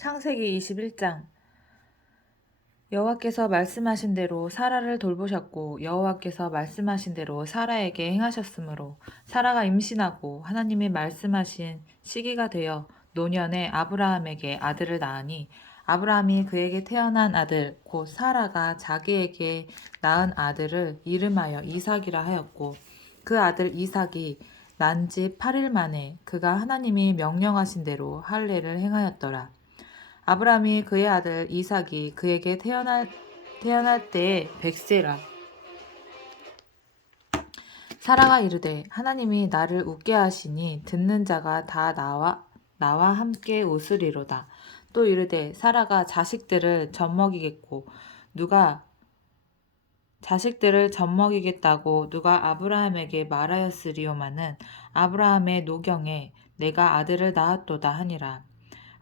창세기 21장. 여호와께서 말씀하신 대로 사라를 돌보셨고 여호와께서 말씀하신 대로 사라에게 행하셨으므로 사라가 임신하고 하나님이 말씀하신 시기가 되어 노년에 아브라함에게 아들을 낳으니 아브라함이 그에게 태어난 아들 곧 사라가 자기에게 낳은 아들을 이름하여 이삭이라 하였고 그 아들 이삭이 난 지 8일 만에 그가 하나님이 명령하신 대로 할례를 행하였더라. 아브라함이 그의 아들 이삭이 그에게 태어날 때에 100세라. 사라가 이르되 하나님이 나를 웃게 하시니 듣는 자가 다 나와 함께 웃으리로다. 또 이르되 사라가 자식들을 젖먹이겠다고 누가 아브라함에게 말하였으리오마는 아브라함의 노경에 내가 아들을 낳았도다 하니라.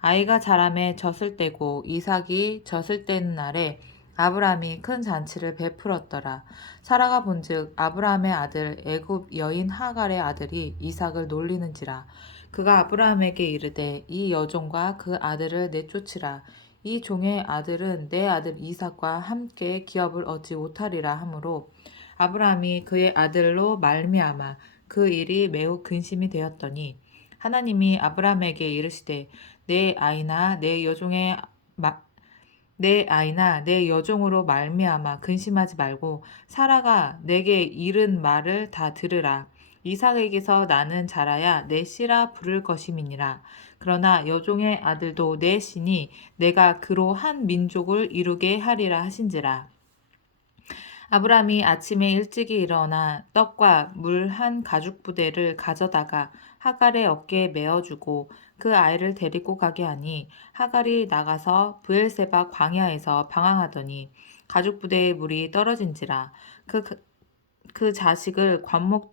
아이가 자라매 젖을 떼고 이삭이 젖을 떼는 날에 아브라함이 큰 잔치를 베풀었더라. 사라가 본즉 아브라함의 아들 애굽 여인 하갈의 아들이 이삭을 놀리는지라. 그가 아브라함에게 이르되 이 여종과 그 아들을 내쫓으라. 이 종의 아들은 내 아들 이삭과 함께 기업을 얻지 못하리라 하므로 아브라함이 그의 아들로 말미암아 그 일이 매우 근심이 되었더니 하나님이 아브라함에게 이르시되 내 아이나 내 여종으로 말미암아 근심하지 말고 사라가 내게 이른 말을 다 들으라. 이삭에게서 나는 자라야 내 씨라 부를 것임이니라. 그러나 여종의 아들도 내 씨니 내가 그로 한 민족을 이루게 하리라 하신지라. 아브라함이 아침에 일찍이 일어나 떡과 물 한 가죽 부대를 가져다가 하갈의 어깨에 메어주고 그 아이를 데리고 가게 하니 하갈이 나가서 브엘세바 광야에서 방황하더니 가죽 부대의 물이 떨어진지라. 그 자식을 관목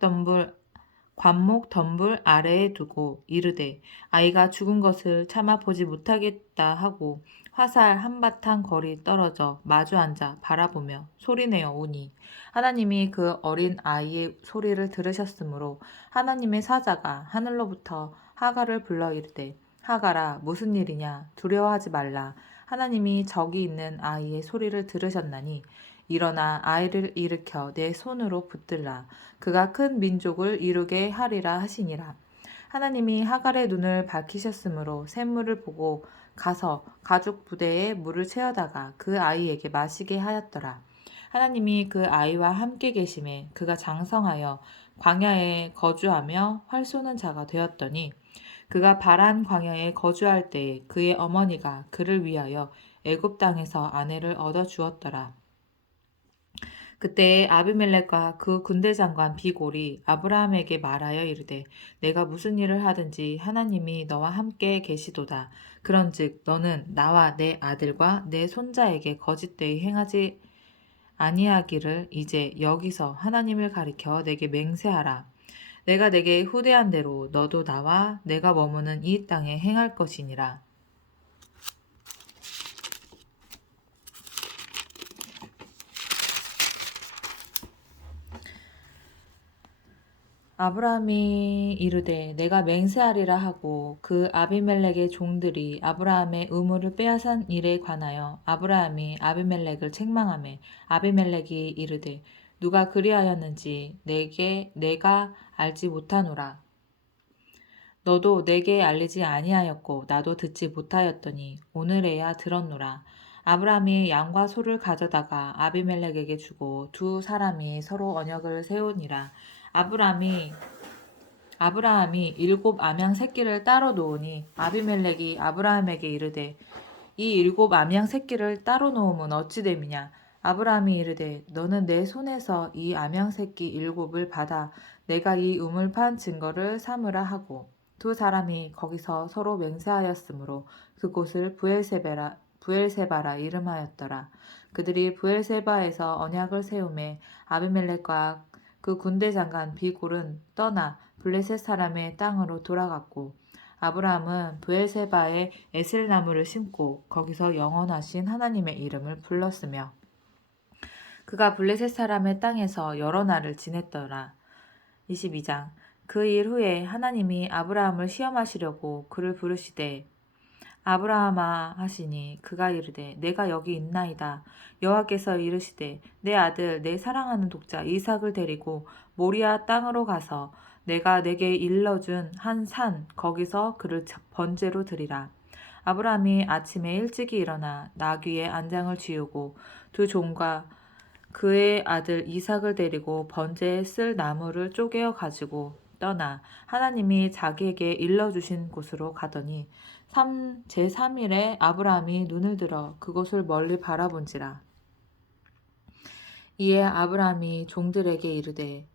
덤불 아래에 두고 이르되 아이가 죽은 것을 차마 보지 못하겠다 하고 화살 한바탕 거리 떨어져 마주 앉아 바라보며 소리내어 오니 하나님이 그 어린 아이의 소리를 들으셨으므로 하나님의 사자가 하늘로부터 하갈을 불러 이르되 하갈아 무슨 일이냐 두려워하지 말라. 하나님이 저기 있는 아이의 소리를 들으셨나니 일어나 아이를 일으켜 내 손으로 붙들라. 그가 큰 민족을 이루게 하리라 하시니라. 하나님이 하갈의 눈을 밝히셨으므로 샘물을 보고 가서 가죽 부대에 물을 채워다가 그 아이에게 마시게 하였더라. 하나님이 그 아이와 함께 계심에 그가 장성하여 광야에 거주하며 활 쏘는 자가 되었더니 그가 바란 광야에 거주할 때에 그의 어머니가 그를 위하여 애굽 땅에서 아내를 얻어 주었더라. 그때에 아비멜렉과 그 군대 장관 비골이 아브라함에게 말하여 이르되 내가 무슨 일을 하든지 하나님이 너와 함께 계시도다. 그런즉 너는 나와 내 아들과 내 손자에게 거짓되이 행하지 아니하기를 이제 여기서 하나님을 가리켜 내게 맹세하라. 내가 내게 후대한 대로 너도 나와 내가 머무는 이 땅에 행할 것이니라. 아브라함이 이르되 내가 맹세하리라 하고 그 아비멜렉의 종들이 아브라함의 의무를 빼앗은 일에 관하여 아브라함이 아비멜렉을 책망하매 아비멜렉이 이르되 누가 그리하였는지 내가 알지 못하노라. 너도 내게 알리지 아니하였고 나도 듣지 못하였더니 오늘에야 들었노라. 아브라함이 양과 소를 가져다가 아비멜렉에게 주고 두 사람이 서로 언약을 세우니라. 아브라함이 7 암양 새끼를 따로 놓으니 아비멜렉이 아브라함에게 이르되 이 7 암양 새끼를 따로 놓음은 어찌 됨이냐. 아브라함이 이르되 너는 내 손에서 이 암양 새끼 7을 받아 내가 이 우물 판 증거를 삼으라 하고 두 사람이 거기서 서로 맹세하였으므로 그곳을 부엘세바라 이름하였더라. 그들이 부엘세바에서 언약을 세우매 아비멜렉과 그 군대 장관 비골은 떠나 블레셋 사람의 땅으로 돌아갔고 아브라함은 부엘세바에 에슬나무를 심고 거기서 영원하신 하나님의 이름을 불렀으며 그가 블레셋 사람의 땅에서 여러 날을 지냈더라. 22장. 그 일 후에 하나님이 아브라함을 시험하시려고 그를 부르시되 아브라함아 하시니 그가 이르되 내가 여기 있나이다. 여호와께서 이르시되 내 아들 내 사랑하는 독자 이삭을 데리고 모리아 땅으로 가서 내가 내게 일러준 한 산 거기서 그를 번제로 드리라. 아브라함이 아침에 일찍이 일어나 나귀의 안장을 지우고 두 종과 그의 아들 이삭을 데리고 번제에 쓸 나무를 쪼개어 가지고 떠나 하나님이 자기에게 일러주신 곳으로 가더니 제3일에 아브라함이 눈을 들어 그곳을 멀리 바라본지라. 이에 아브라함이 종들에게 이르되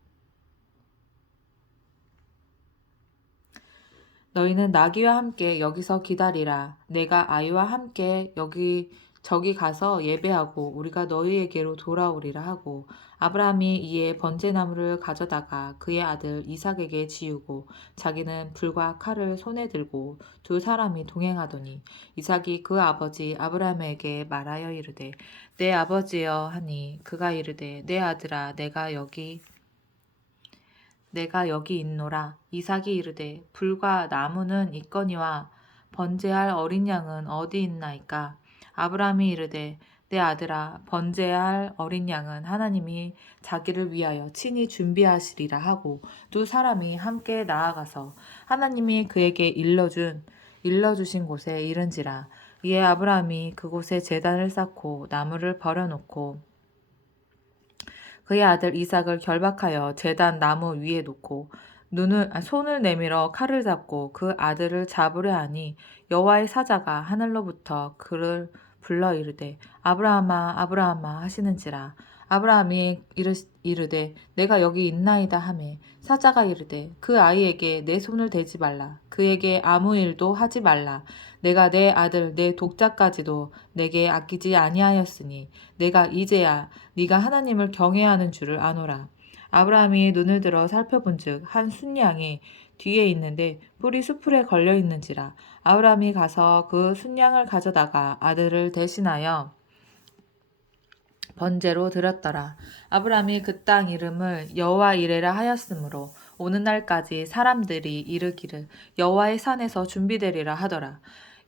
너희는 나귀와 함께 여기서 기다리라. 내가 아이와 함께 저기 가서 예배하고 우리가 너희에게로 돌아오리라 하고 아브라함이 이에 번제나무를 가져다가 그의 아들 이삭에게 지우고 자기는 불과 칼을 손에 들고 두 사람이 동행하더니 이삭이 그 아버지 아브라함에게 말하여 이르되 내 아버지여 하니 그가 이르되 내 아들아 내가 여기 있노라. 이삭이 이르되 불과 나무는 있거니와 번제할 어린 양은 어디 있나이까? 아브라함이 이르되 내 아들아 번제할 어린 양은 하나님이 자기를 위하여 친히 준비하시리라 하고 두 사람이 함께 나아가서 하나님이 그에게 일러주신 곳에 이른지라. 이에 아브라함이 그곳에 제단을 쌓고 나무를 버려놓고 그의 아들 이삭을 결박하여 제단 나무 위에 놓고 손을 내밀어 칼을 잡고 그 아들을 잡으려 하니 여호와의 사자가 하늘로부터 그를 불러 이르되 아브라함아 아브라함아 하시는지라. 아브라함이 이르되 내가 여기 있나이다 하매 사자가 이르되 그 아이에게 내 손을 대지 말라. 그에게 아무 일도 하지 말라. 내가 내 아들 내 독자까지도 내게 아끼지 아니하였으니 내가 이제야 네가 하나님을 경외하는 줄을 아노라. 아브라함이 눈을 들어 살펴본즉 한 순양이 뒤에 있는데 뿔이 수풀에 걸려 있는지라. 아브라함이 가서 그 순양을 가져다가 아들을 대신하여 번제로 드렸더라. 아브라함이 그 땅 이름을 여호와 이레라 하였으므로 오는 날까지 사람들이 이르기를 여호와의 산에서 준비되리라 하더라.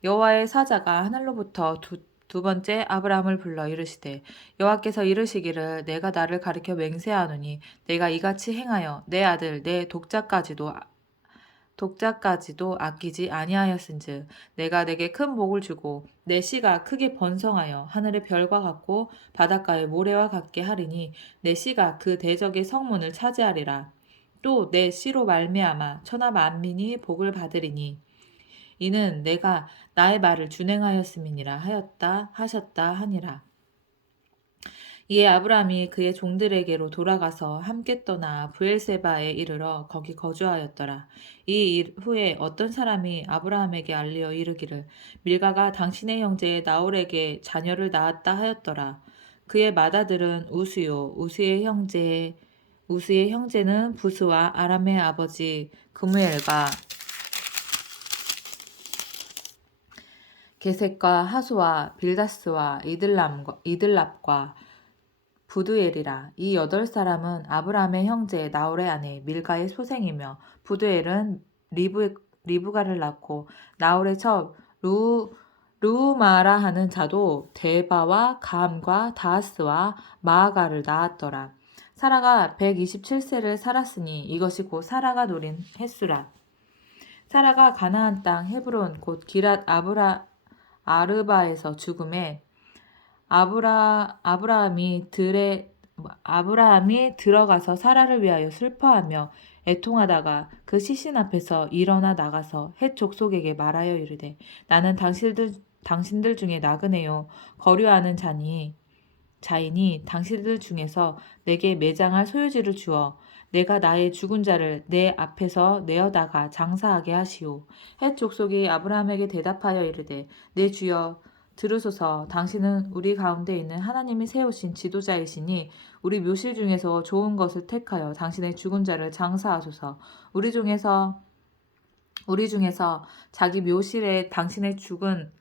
여호와의 사자가 하늘로부터 두 번째 아브라함을 불러 이르시되 여호와께서 이르시기를 내가 나를 가리켜 맹세하노니 내가 이같이 행하여 내 아들 내 독자까지도 아끼지 아니하였은즉 내가 내게 큰 복을 주고 내 씨가 크게 번성하여 하늘의 별과 같고 바닷가의 모래와 같게 하리니 내 씨가 그 대적의 성문을 차지하리라. 또 내 씨로 말미암아 천하 만민이 복을 받으리니 이는 내가 나의 말을 준행하였음이니라 하셨다 하니라. 이에 아브라함이 그의 종들에게로 돌아가서 함께 떠나 브엘세바에 이르러 거기 거주하였더라. 이 후에 어떤 사람이 아브라함에게 알리어 이르기를 밀가가 당신의 형제 나홀에게 자녀를 낳았다 하였더라. 그의 맏아들은 우스요 우스의 형제는 부스와 아람의 아버지 그무엘과 게셋과 하수와 빌다스와 이들랍과 부두엘이라. 이 8사람은 아브라함의 형제 나홀의 아내 밀가의 소생이며 부두엘은 리브가를 낳고 나홀의 첩 루우마라 하는 자도 데바와 가함과 다하스와 마아가를 낳았더라. 사라가 127세를 살았으니 이것이 곧 사라가 누린 횟수라. 사라가 가나안 땅 헤브론 곧 기랏 아르바에서 죽음에 아브라함이 들어가서 사라를 위하여 슬퍼하며 애통하다가 그 시신 앞에서 일어나 나가서 헷 족속에게 말하여 이르되 나는 당신들 중에 나그네요 거류하는 자이니 당신들 중에서 내게 매장할 소유지를 주어 내가 나의 죽은 자를 내 앞에서 내어다가 장사하게 하시오. 헷 족속이 아브라함에게 대답하여 이르되 내 주여 들으소서. 당신은 우리 가운데 있는 하나님이 세우신 지도자이시니 우리 묘실 중에서 좋은 것을 택하여 당신의 죽은 자를 장사하소서. 우리 중에서 자기 묘실에 당신의 죽은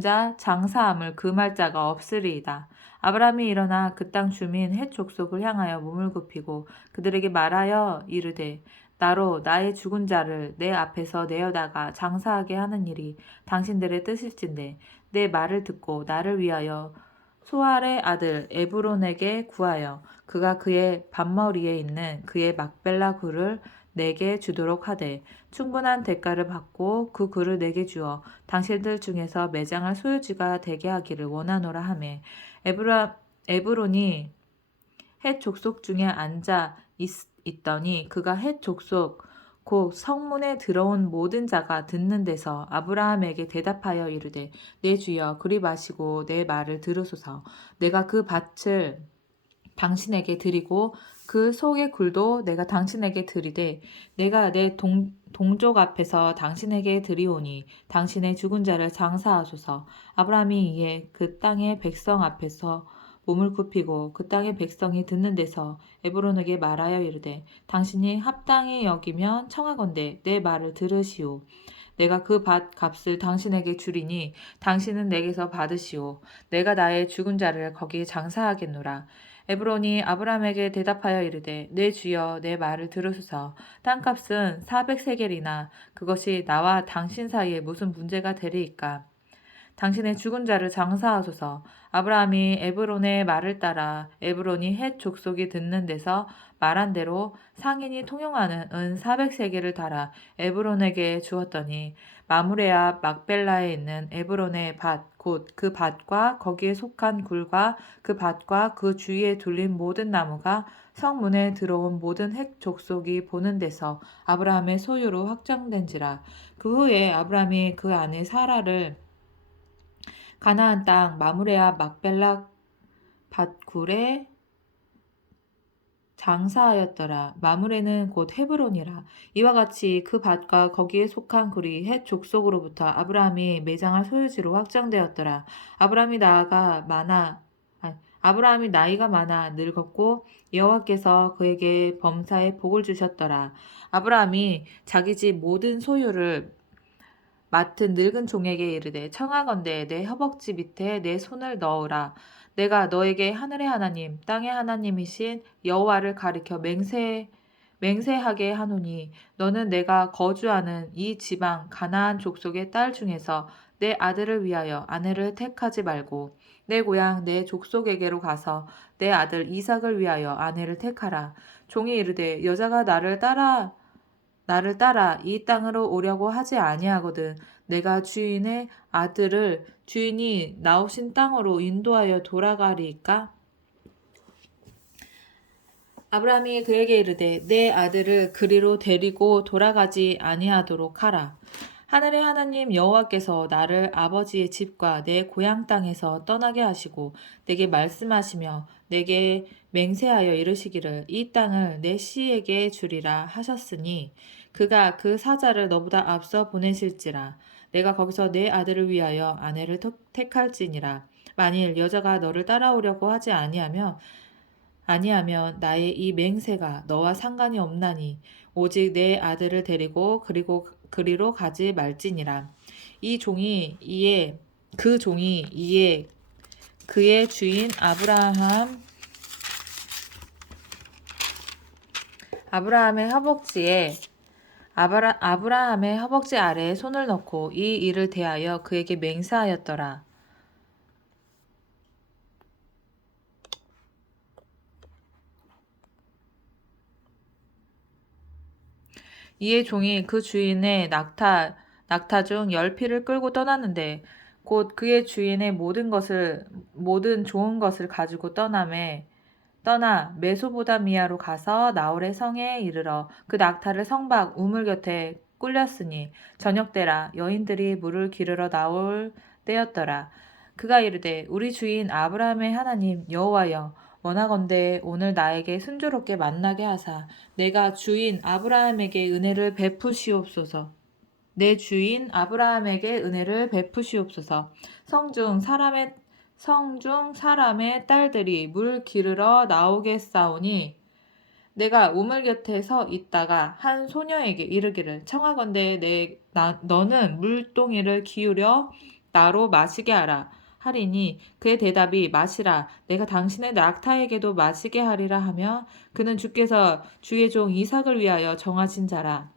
자 장사함을 금할 자가 없으리이다. 아브라함이 일어나 그 땅 주민 헷 족속을 향하여 몸을 굽히고 그들에게 말하여 이르되 나로 나의 죽은 자를 내 앞에서 내어다가 장사하게 하는 일이 당신들의 뜻일진데 내 말을 듣고 나를 위하여 소알의 아들 에브론에게 구하여 그가 그의 밭머리에 있는 그의 막벨라 굴을 내게 주도록 하되 충분한 대가를 받고 그 굴을 내게 주어 당신들 중에서 매장할 소유지가 되게 하기를 원하노라 하매 에브론이 헷 족속 중에 앉아 있더니 그가 헷 족속 곧 성문에 들어온 모든 자가 듣는 데서 아브라함에게 대답하여 이르되 내 주여 그리 마시고 내 말을 들으소서. 내가 그 밭을 당신에게 드리고 그 속의 굴도 내가 당신에게 드리되 내가 내 동족 앞에서 당신에게 드리오니 당신의 죽은 자를 장사하소서. 아브라함이 이에 그 땅의 백성 앞에서 몸을 굽히고 그 땅의 백성이 듣는 데서 에브론에게 말하여 이르되 당신이 합당히 여기면 청하건대 내 말을 들으시오. 내가 그 밭 값을 당신에게 주리니 당신은 내게서 받으시오. 내가 나의 죽은 자를 거기 장사하겠노라. 에브론이 아브라함에게 대답하여 이르되 내 주여 내 말을 들으소서. 땅값은 400세겔이나 그것이 나와 당신 사이에 무슨 문제가 되리이까. 당신의 죽은 자를 장사하소서. 아브라함이 에브론의 말을 따라 에브론이 헷 족속이 듣는 데서 말한 대로 상인이 통용하는 은 400세겔을 달아 에브론에게 주었더니 마므레 앞 막벨라에 있는 에브론의 밭 곧 그 밭과 거기에 속한 굴과 그 밭과 그 주위에 둘린 모든 나무가 성문에 들어온 모든 헷 족속이 보는 데서 아브라함의 소유로 확정된지라. 그 후에 아브라함이 그 아내 사라를 가나안 땅 마므레 앞 막벨라 밭굴에 장사하였더라. 마므레는 곧 헤브론이라. 이와 같이 그 밭과 거기에 속한 굴이 헷 족속으로부터 아브라함이 매장할 소유지로 확정되었더라. 아브라함이 나이가 많아 늙었고 여호와께서 그에게 범사에 복을 주셨더라. 아브라함이 자기 집 모든 소유를 맡은 늙은 종에게 이르되 청하건대 내 허벅지 밑에 내 손을 넣으라. 내가 너에게 하늘의 하나님 땅의 하나님이신 여호와를 가리켜 맹세하게 하노니 너는 내가 거주하는 이 지방 가나안 족속의 딸 중에서 내 아들을 위하여 아내를 택하지 말고 내 고향 내 족속에게로 가서 내 아들 이삭을 위하여 아내를 택하라. 종이 이르되 여자가 나를 따라 이 땅으로 오려고 하지 아니하거든 내가 주인의 아들을 주인이 나오신 땅으로 인도하여 돌아가리이까? 아브라함이 그에게 이르되 내 아들을 그리로 데리고 돌아가지 아니하도록 하라. 하늘의 하나님 여호와께서 나를 아버지의 집과 내 고향 땅에서 떠나게 하시고 내게 말씀하시며 내게 맹세하여 이르시기를 이 땅을 내 씨에게 주리라 하셨으니 그가 그 사자를 너보다 앞서 보내실지라. 내가 거기서 내 아들을 위하여 아내를 택할지니라. 만일 여자가 너를 따라오려고 하지 아니하면 나의 이 맹세가 너와 상관이 없나니 오직 내 아들을 데리고 그리로 가지 말지니라. 그 종이 이에 그의 주인 아브라함의 허벅지 아래에 손을 넣고 이 일을 대하여 그에게 맹세하였더라. 이에 종이 그 주인의 낙타 중 10피를 끌고 떠났는데 곧 그의 주인의 모든 좋은 것을 가지고 떠나 메소보다미아로 가서 나홀의 성에 이르러 그 낙타를 성밖 우물 곁에 꿀렸으니 저녁 때라 여인들이 물을 기르러 나올 때였더라. 그가 이르되 우리 주인 아브라함의 하나님 여호와여 원하건대 오늘 나에게 순조롭게 만나게 하사 내가 주인 아브라함에게 은혜를 베푸시옵소서. 내 주인 아브라함에게 은혜를 베푸시옵소서. 성중 사람의 딸들이 물 기르러 나오겠사오니 내가 우물 곁에 서 있다가 한 소녀에게 이르기를 청하건대 너는 물동이를 기울여 나로 마시게 하라. 하리니 그의 대답이 마시라 내가 당신의 낙타에게도 마시게 하리라 하며 그는 주께서 주의 종 이삭을 위하여 정하신 자라.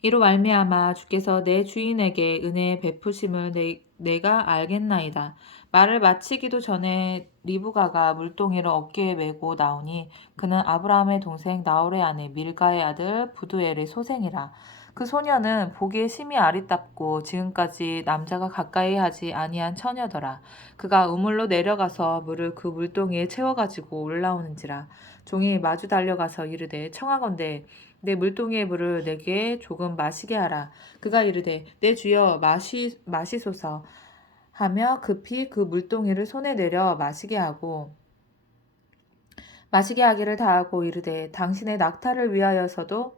이로 말미암아 주께서 내 주인에게 은혜의 베푸심을 내가 알겠나이다. 말을 마치기도 전에 리브가가 물동이를 어깨에 메고 나오니 그는 아브라함의 동생 나홀의 아내 밀가의 아들 부두엘의 소생이라. 그 소녀는 보기에 심히 아리답고 지금까지 남자가 가까이 하지 아니한 처녀더라. 그가 우물로 내려가서 물을 그 물동이에 채워가지고 올라오는지라. 종이 마주 달려가서 이르되 청하건대 내 물동이의 물을 내게 조금 마시게 하라. 그가 이르되 내 주여 마시소서 하며 급히 그 물동이를 손에 내려 마시게 하기를 다하고 이르되 당신의 낙타를 위하여서도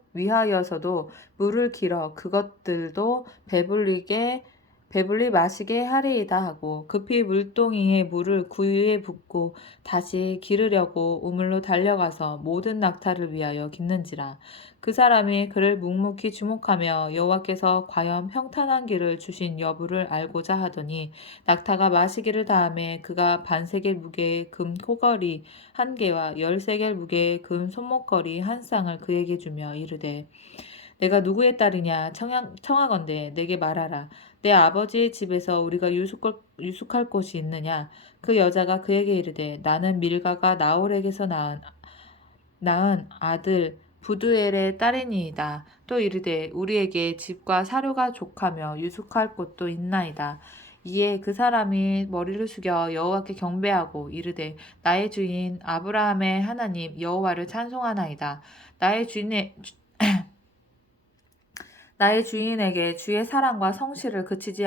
물을 길어 그것들도 배불리 마시게 하리이다 하고 급히 물동이에 물을 구유에 붓고 다시 기르려고 우물로 달려가서 모든 낙타를 위하여 깁는지라. 그 사람이 그를 묵묵히 주목하며 여호와께서 과연 평탄한 길을 주신 여부를 알고자 하더니 낙타가 마시기를 다하매 그가 반세겔 무게의 금 코걸이 한 개와 13겔 무게의 금 손목걸이 한 쌍을 그에게 주며 이르되 내가 누구의 딸이냐 청하건대 내게 말하라. 내 아버지의 집에서 우리가 유숙할 곳이 있느냐. 그 여자가 그에게 이르되 나는 밀가가 나홀에게서 낳은 아들 부두엘의 딸이니이다. 또 이르되 우리에게 집과 사료가 족하며 유숙할 곳도 있나이다. 이에 그 사람이 머리를 숙여 여호와께 경배하고 이르되 나의 주인 아브라함의 하나님 여호와를 찬송하나이다. 나의 주인에게 주의 사랑과 성실을 그치지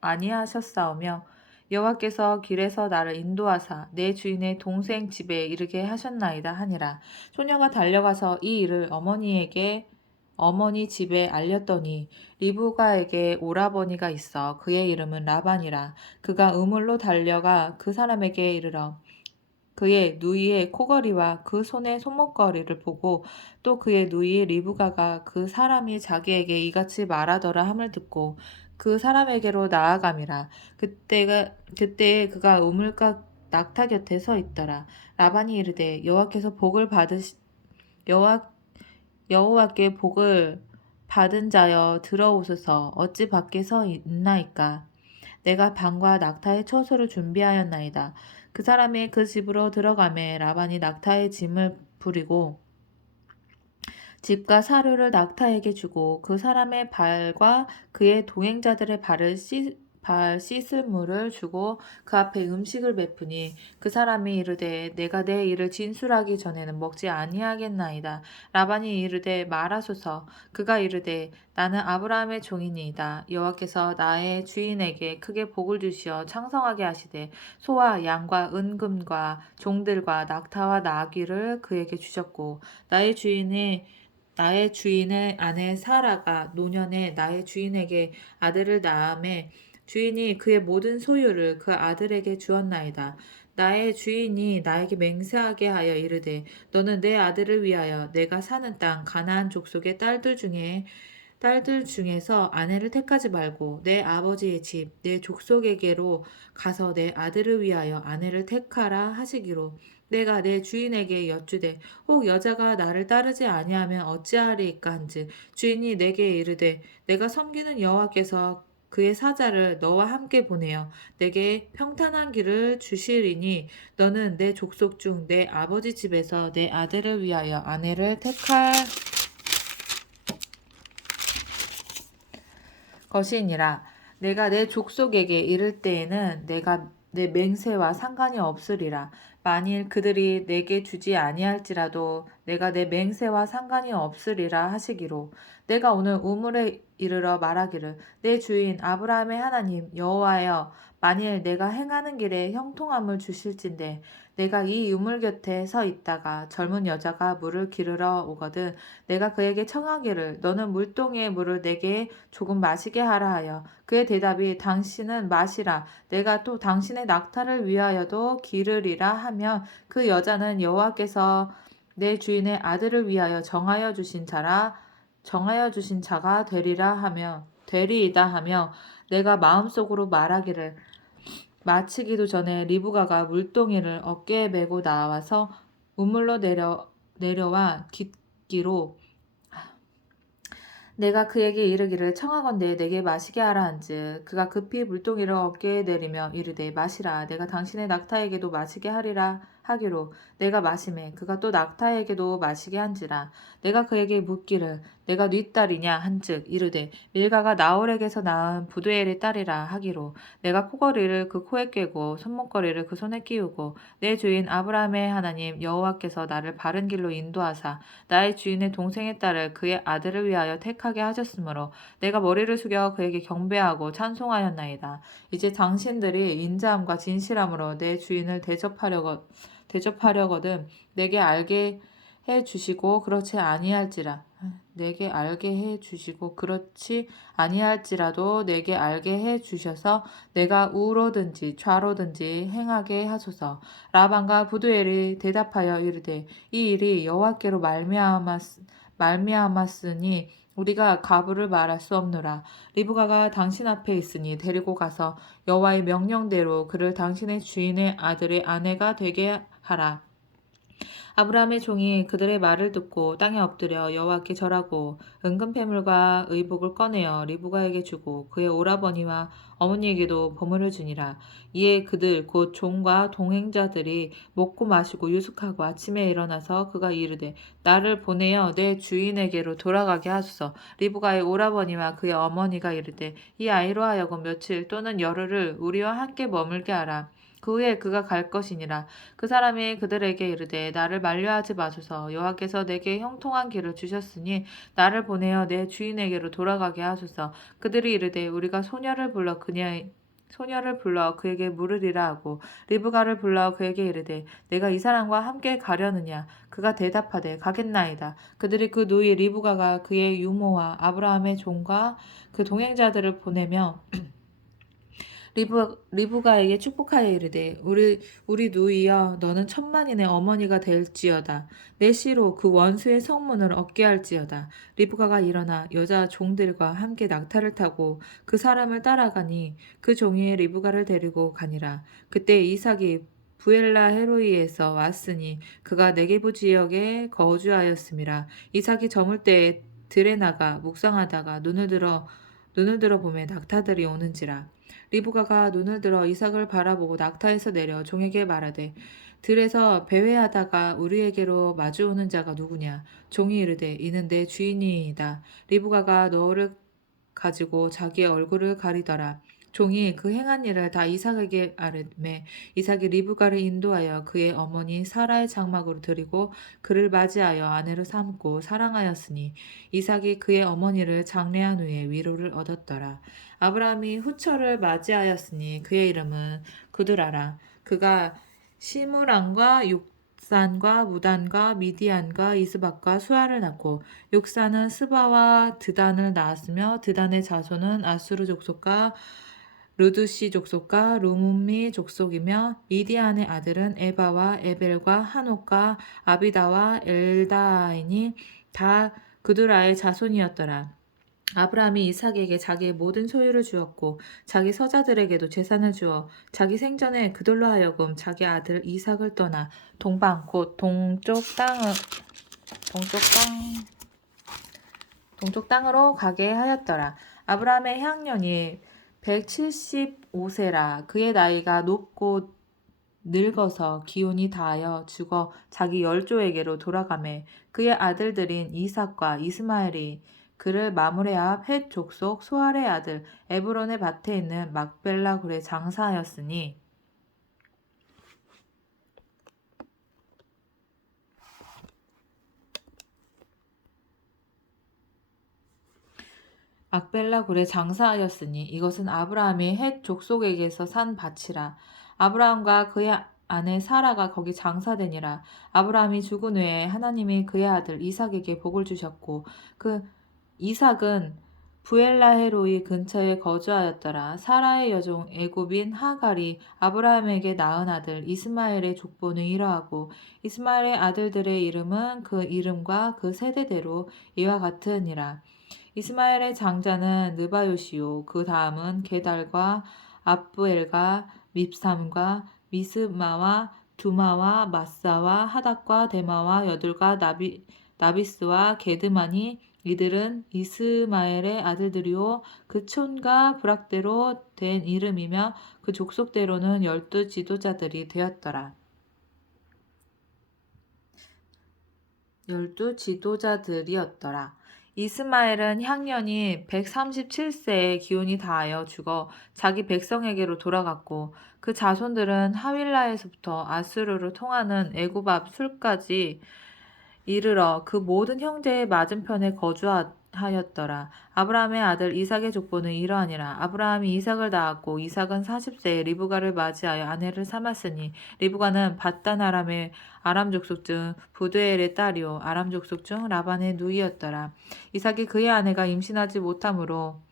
아니하셨사오며 여호와께서 길에서 나를 인도하사 내 주인의 동생 집에 이르게 하셨나이다 하니라. 소녀가 달려가서 이 일을 어머니 집에 알렸더니 리브가에게 오라버니가 있어 그의 이름은 라반이라. 그가 우물로 달려가 그 사람에게 이르러 그의 누이의 코걸이와 그 손의 손목걸이를 보고 또 그의 누이 리브가가 그 사람이 자기에게 이같이 말하더라 함을 듣고 그 사람에게로 나아감이라. 그때에 그가 우물가 낙타 곁에 서 있더라. 라반이 이르되 여호와께 복을 받은 자여 들어오소서 어찌 밖에 서 있나이까. 내가 방과 낙타의 처소를 준비하였나이다. 그 사람이 그 집으로 들어가매 라반이 낙타의 짐을 부리고 집과 사료를 낙타에게 주고 그 사람의 발과 그의 동행자들의 발 씻을 물을 주고 그 앞에 음식을 베푸니 그 사람이 이르되 내가 내 일을 진술하기 전에는 먹지 아니하겠나이다. 라반이 이르되 말하소서. 그가 이르되 나는 아브라함의 종이니이다. 여호와께서 나의 주인에게 크게 복을 주시어昌성하게 하시되 소와 양과 은금과 종들과 낙타와 나귀를 그에게 주셨고 나의 주인의 아내 사라가 노년에 나의 주인에게 아들을 낳음에 주인이 그의 모든 소유를 그 아들에게 주었나이다. 나의 주인이 나에게 맹세하게 하여 이르되 너는 내 아들을 위하여 내가 사는 땅 가나안 족속의 딸들 중에서 아내를 택하지 말고 내 아버지의 집 내 족속에게로 가서 내 아들을 위하여 아내를 택하라 하시기로 내가 내 주인에게 여쭈되 혹 여자가 나를 따르지 아니하면 어찌하리이까 한즉 주인이 내게 이르되 내가 섬기는 여호와께서 그의 사자를 너와 함께 보내어 내게 평탄한 길을 주시리니 너는 내 족속 중 내 아버지 집에서 내 아들을 위하여 아내를 택할 것이니라. 내가 내 족속에게 이를 때에는 내가 내 맹세와 상관이 없으리라. 만일 그들이 내게 주지 아니할지라도 내가 내 맹세와 상관이 없으리라 하시기로 내가 오늘 우물에 이르러 말하기를 내 주인 아브라함의 하나님 여호와여 만일 내가 행하는 길에 형통함을 주실진대 내가 이 우물 곁에 서 있다가 젊은 여자가 물을 기르러 오거든 내가 그에게 청하기를 너는 물동이의 물을 내게 조금 마시게 하라 하여 그의 대답이 당신은 마시라 내가 또 당신의 낙타를 위하여도 기르리라 하면 그 여자는 여호와께서 내 주인의 아들을 위하여 정하여 주신 자가 되리이다 하며 내가 마음속으로 말하기를 마치기도 전에 리브가가 물동이를 어깨에 메고 나와서 우물로 내려와 깃기로 내가 그에게 이르기를 청하건대 내게 마시게 하라 한즉 그가 급히 물동이를 어깨에 내리며 이르되 마시라 내가 당신의 낙타에게도 마시게 하리라 하기로 내가 마시매 그가 또 낙타에게도 마시게 한지라 내가 그에게 묻기를 내가 네 딸이냐 한즉 이르되 밀가가 나홀에게서 낳은 부두엘의 딸이라 하기로 내가 코걸이를 그 코에 꿰고 손목걸이를 그 손에 끼우고 내 주인 아브라함의 하나님 여호와께서 나를 바른 길로 인도하사 나의 주인의 동생의 딸을 그의 아들을 위하여 택하게 하셨으므로 내가 머리를 숙여 그에게 경배하고 찬송하였나이다. 이제 당신들이 인자함과 진실함으로 내 주인을 대접하려거든 내게 알게 해 주시고 그렇지 아니할지라 내게 알게 해 주시고 그렇지 아니할지라도 내게 알게 해 주셔서 내가 우로든지 좌로든지 행하게 하소서. 라반과 부두엘이 대답하여 이르되 이 일이 여호와께로 말미암았으니 우리가 가부를 말할 수 없노라. 리브가가 당신 앞에 있으니 데리고 가서 여호와의 명령대로 그를 당신의 주인의 아들의 아내가 되게 하라. 아브라함의 종이 그들의 말을 듣고 땅에 엎드려 여호와께 절하고 은금 패물과 의복을 꺼내어 리브가에게 주고 그의 오라버니와 어머니에게도 보물을 주니라. 이에 그들 곧 종과 동행자들이 먹고 마시고 유숙하고 아침에 일어나서 그가 이르되 나를 보내어 내 주인에게로 돌아가게 하소서. 리브가의 오라버니와 그의 어머니가 이르되 이 아이로 하여금 며칠 또는 열흘을 우리와 함께 머물게 하라. 그 후에 그가 갈 것이니라. 그 사람이 그들에게 이르되 나를 만류하지 마소서. 여호와께서 내게 형통한 길을 주셨으니 나를 보내어 내 주인에게로 돌아가게 하소서. 그들이 이르되 우리가 소녀를 불러 그에게 물으리라 하고 리브가를 불러 그에게 이르되 내가 이 사람과 함께 가려느냐. 그가 대답하되 가겠나이다. 그들이 그 누이 리브가가 그의 유모와 아브라함의 종과 그 동행자들을 보내며 리브가에게 축복하여 이르되 우리 누이여 너는 천만인의 어머니가 될지어다. 내 씨로 그 원수의 성문을 얻게 할지어다. 리브가가 일어나 여자 종들과 함께 낙타를 타고 그 사람을 따라가니 그 종이 리브가를 데리고 가니라. 그때 이삭이 부엘라 헤로이에서 왔으니 그가 네게부 지역에 거주하였음이라. 이삭이 저물 때에 들에 나가 묵상하다가 눈을 들어 보매 낙타들이 오는지라. 리브가가 눈을 들어 이삭을 바라보고 낙타에서 내려 종에게 말하되 들에서 배회하다가 우리에게로 마주오는 자가 누구냐. 종이 이르되 이는 내 주인이이다. 리브가가 너를 가지고 자기의 얼굴을 가리더라. 종이 그 행한 일을 다 이삭에게 아뢰매 이삭이 리브가를 인도하여 그의 어머니 사라의 장막으로 들이고 그를 맞이하여 아내로 삼고 사랑하였으니 이삭이 그의 어머니를 장례한 후에 위로를 얻었더라. 아브라함이 후처를 맞이하였으니 그의 이름은 구드라라. 그가 시므랑과 욕산과 무단과 미디안과 이스박과 수아를 낳고 욕산은 스바와 드단을 낳았으며 드단의 자손은 아수르 족속과 루드시 족속과 루므미 족속이며 미디안의 아들은 에바와 에벨과 한옥과 아비다와 엘다이니 다 그두라의 자손이었더라. 아브라함이 이삭에게 자기의 모든 소유를 주었고 자기 서자들에게도 재산을 주어 자기 생전에 그들로 하여금 자기 아들 이삭을 떠나 동방 곧 동쪽 땅으로 가게 하였더라. 아브라함의 향년이 175세라. 그의 나이가 높고 늙어서 기운이 다하여 죽어 자기 열조에게로 돌아가매 그의 아들들인 이삭과 이스마엘이 그를 마므레 앞 헷 족속 소알의 아들 에브론의 밭에 있는 막벨라 굴에 장사하였으니 이것은 아브라함이 헷 족속에게서 산 밭이라. 아브라함과 그의 아내 사라가 거기 장사되니라. 아브라함이 죽은 후에 하나님이 그의 아들 이삭에게 복을 주셨고 그 이삭은 부엘라헤로이 근처에 거주하였더라. 사라의 여종 애굽인 하갈이 아브라함에게 낳은 아들 이스마엘의 족보는 이러하고 이스마엘의 아들들의 이름은 그 이름과 그 세대대로 이와 같으니라. 이스마엘의 장자는 느바요시요 그 다음은 게달과 압부엘과 밉삼과 미스마와 두마와 마사와 하닥과 데마와 여둘과 나비스와 게드마니 이들은 이스마엘의 아들들이요 그 촌과 부락대로 된 이름이며 그 족속대로는 12 지도자들이 되었더라. 12 지도자들이었더라. 이스마엘은 향년이 137세에 기운이 다하여 죽어 자기 백성에게로 돌아갔고 그 자손들은 하윌라에서부터 아수르로 통하는 애굽 앞 술까지 이르러 그 모든 형제의 맞은편에 거주하였더라. 아브라함의 아들 이삭의 족보는 이러하니라. 아브라함이 이삭을 낳았고 이삭은 40세에 리브가를 맞이하여 아내를 삼았으니 리브가는 밧단 아람의 아람 족속 중 부두엘의 딸이요 아람 족속 중 라반의 누이였더라. 이삭이 그의 아내가 임신하지 못하므로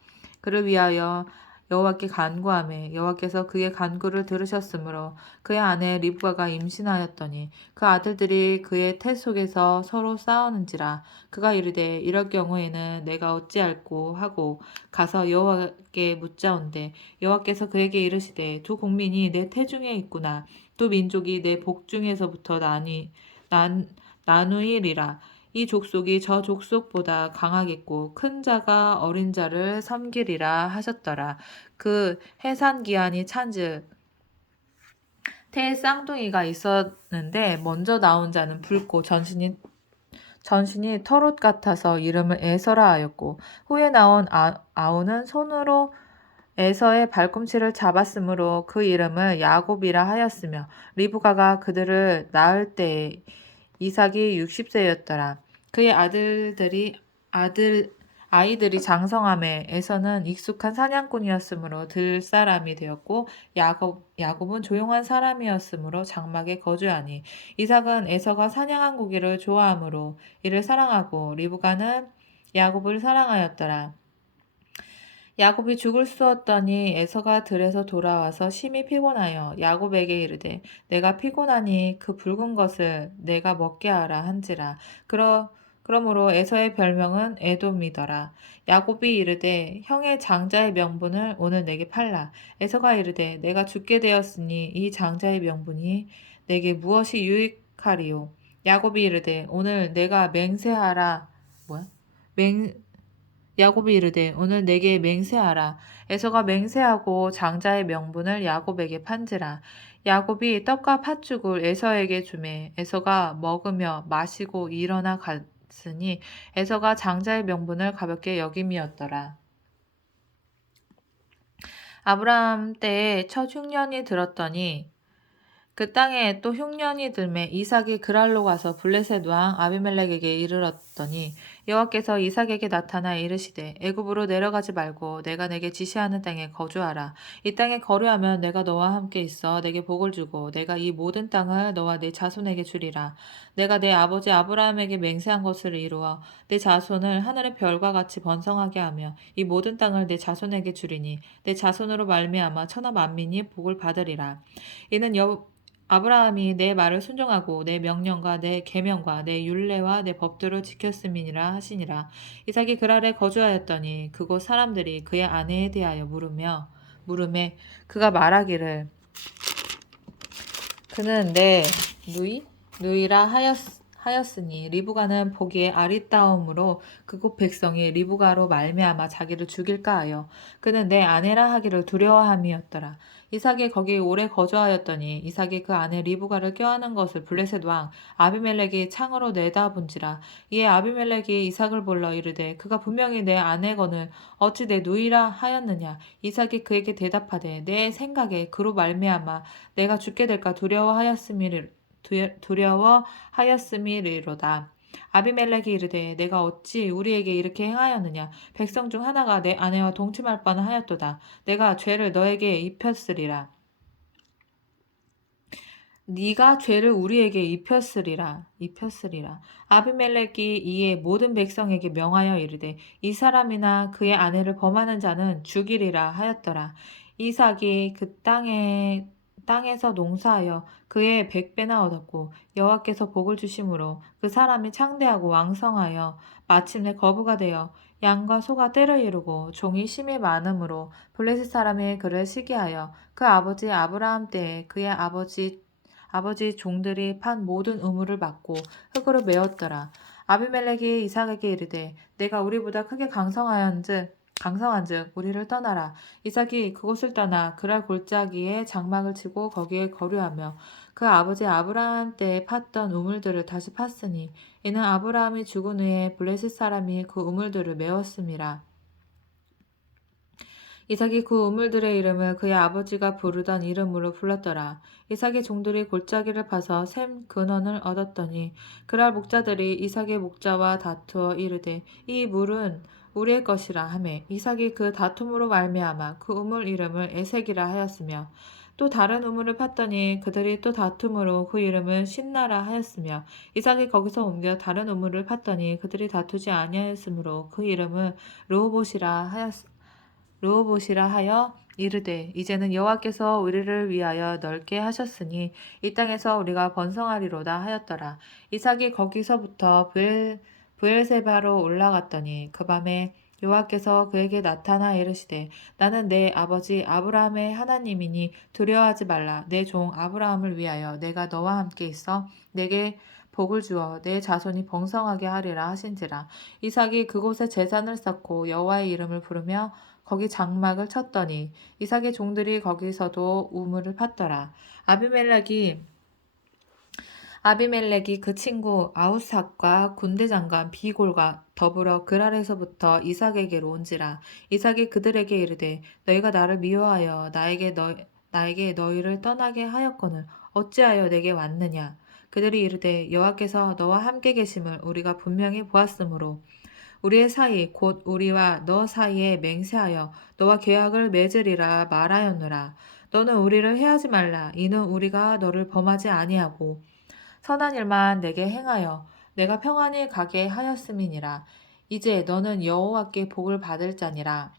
그를 위하여 여호와께 간구하매 여호와께서 그의 간구를 들으셨으므로 그의 아내 리브가가 임신하였더니 그 아들들이 그의 태 속에서 서로 싸우는지라 그가 이르되 이럴 경우에는 내가 어찌할꼬 하고 가서 여호와께 묻자온대 여호와께서 그에게 이르시되 두 국민이 내 태중에 있구나 두 민족이 내 복중에서부터 나누이리라 이 족속이 저 족속보다 강하겠고 큰 자가 어린 자를 섬기리라 하셨더라. 그 해산 기한이 찬즉 태에 쌍둥이가 있었는데 먼저 나온 자는 붉고 전신이 털옷 같아서 이름을 에서라 하였고 후에 나온 아우는 손으로 에서의 발꿈치를 잡았으므로 그 이름을 야곱이라 하였으며 리브가가 그들을 낳을 때에 이삭이 60세였더라. 그의 아이들이 장성함에 에서는 익숙한 사냥꾼이었으므로 들 사람이 되었고 야곱은 조용한 사람이었으므로 장막에 거주하니 이삭은 에서가 사냥한 고기를 좋아하므로 이를 사랑하고 리브가는 야곱을 사랑하였더라. 야곱이 죽을 쑤었더니 에서가 들에서 돌아와서 심히 피곤하여 야곱에게 이르되 내가 피곤하니 그 붉은 것을 내가 먹게 하라 한지라. 그러므로 에서의 별명은 에돔이더라. 야곱이 이르되 형의 장자의 명분을 오늘 내게 팔라. 에서가 이르되 내가 죽게 되었으니 이 장자의 명분이 내게 무엇이 유익하리요. 야곱이 이르되 오늘 내가 맹세하라. 야곱이 이르되 오늘 내게 맹세하라. 에서가 맹세하고 장자의 명분을 야곱에게 판지라. 야곱이 떡과 팥죽을 에서에게 주매 에서가 먹으며 마시고 일어나 갔으니 에서가 장자의 명분을 가볍게 여김이었더라. 아브라함 때에 첫 흉년이 들었더니 그 땅에 또 흉년이 들매 이삭이 그랄로 가서 블레셋 왕 아비멜렉에게 이르렀더니 여호와께서 이삭에게 나타나 이르시되 애굽으로 내려가지 말고 내가 내게 지시하는 땅에 거주하라. 이 땅에 거류하면 내가 너와 함께 있어 내게 복을 주고 내가 이 모든 땅을 너와 내 자손에게 주리라. 내가 내 아버지 아브라함에게 맹세한 것을 이루어 내 자손을 하늘의 별과 같이 번성하게 하며 이 모든 땅을 내 자손에게 주리니 내 자손으로 말미암아 천하 만민이 복을 받으리라. 이는 아브라함이 내 말을 순종하고 내 명령과 내 계명과 내 율례와 내 법도를 지켰음이니라 하시니라. 이삭이 그랄에 거주하였더니 그곳 사람들이 그의 아내에 대하여 물음에 그가 말하기를 그는 내 누이라 하였으니 리브가는 보기에 아리따움으로 그곳 백성이 리브가로 말미암아 자기를 죽일까 하여 그는 내 아내라 하기를 두려워함이었더라. 이삭이 거기 오래 거주하였더니 이삭이 그 아내 리브가를 껴안은 것을 블레셋 왕 아비멜렉이 창으로 내다본지라. 이에 아비멜렉이 이삭을 불러 이르되 그가 분명히 내 아내거늘 어찌 내 누이라 하였느냐. 이삭이 그에게 대답하되 내 생각에 그로 말미암아 내가 죽게 될까 두려워하였음이리로다. 아비멜렉이 이르되 내가 어찌 우리에게 이렇게 행하였느냐. 백성 중 하나가 내 아내와 동침할 바는 하였도다. 내가 죄를 너에게 입혔으리라. 네가 죄를 우리에게 입혔으리라. 아비멜렉이 이에 모든 백성에게 명하여 이르되 이 사람이나 그의 아내를 범하는 자는 죽이리라 하였더라. 이삭이 그 땅에서 농사하여 그의 100배나 얻었고 여호와께서 복을 주심으로 그 사람이 창대하고 왕성하여 마침내 거부가 되어 양과 소가 떼를 이루고 종이 심이 많음으로 블레셋 사람이 그를 시기하여 그 아버지 아브라함 때에 그의 아버지 종들이 판 모든 우물을 막고 흙으로 메웠더라. 아비멜렉이 이삭에게 이르되 내가 우리보다 크게 강성한즉 우리를 떠나라. 이삭이 그곳을 떠나 그랄 골짜기에 장막을 치고 거기에 거류하며 그 아버지 아브라함 때에 팠던 우물들을 다시 팠으니 이는 아브라함이 죽은 후에 블레셋 사람이 그 우물들을 메웠음이라. 이삭이 그 우물들의 이름을 그의 아버지가 부르던 이름으로 불렀더라. 이삭의 종들이 골짜기를 파서 샘 근원을 얻었더니 그랄 목자들이 이삭의 목자와 다투어 이르되 이 물은 우리의 것이라 하매 이삭이 그 다툼으로 말미암아 그 우물 이름을 에색이라 하였으며 또 다른 우물을 팠더니 그들이 또 다툼으로 그 이름을 신나라 하였으며 이삭이 거기서 옮겨 다른 우물을 팠더니 그들이 다투지 아니하였으므로 그 이름을 르호봇이라 하여 이르되 이제는 여호와께서 우리를 위하여 넓게 하셨으니 이 땅에서 우리가 번성하리로다 하였더라. 이삭이 거기서부터 브엘세바로 올라갔더니 그 밤에 여호와께서 그에게 나타나 이르시되 나는 내 아버지 아브라함의 하나님이니 두려워하지 말라. 내 종 아브라함을 위하여 내가 너와 함께 있어 내게 복을 주어 내 자손이 번성하게 하리라 하신지라. 이삭이 그곳에 제단을 쌓고 여호와의 이름을 부르며 거기 장막을 쳤더니 이삭의 종들이 거기서도 우물을 팠더라. 아비멜렉이 그 친구 아우삭과 군대장관 비골과 더불어 그랄에서부터 이삭에게로 온지라. 이삭이 그들에게 이르되 너희가 나를 미워하여 나에게 너희를 떠나게 하였거늘 어찌하여 내게 왔느냐. 그들이 이르되 여호와께서 너와 함께 계심을 우리가 분명히 보았으므로 우리의 사이 곧 우리와 너 사이에 맹세하여 너와 계약을 맺으리라 말하였노라. 너는 우리를 해하지 말라. 이는 우리가 너를 범하지 아니하고 선한 일만 내게 행하여 내가 평안히 가게 하였음이니라. 이제 너는 여호와께 복을 받을 자니라.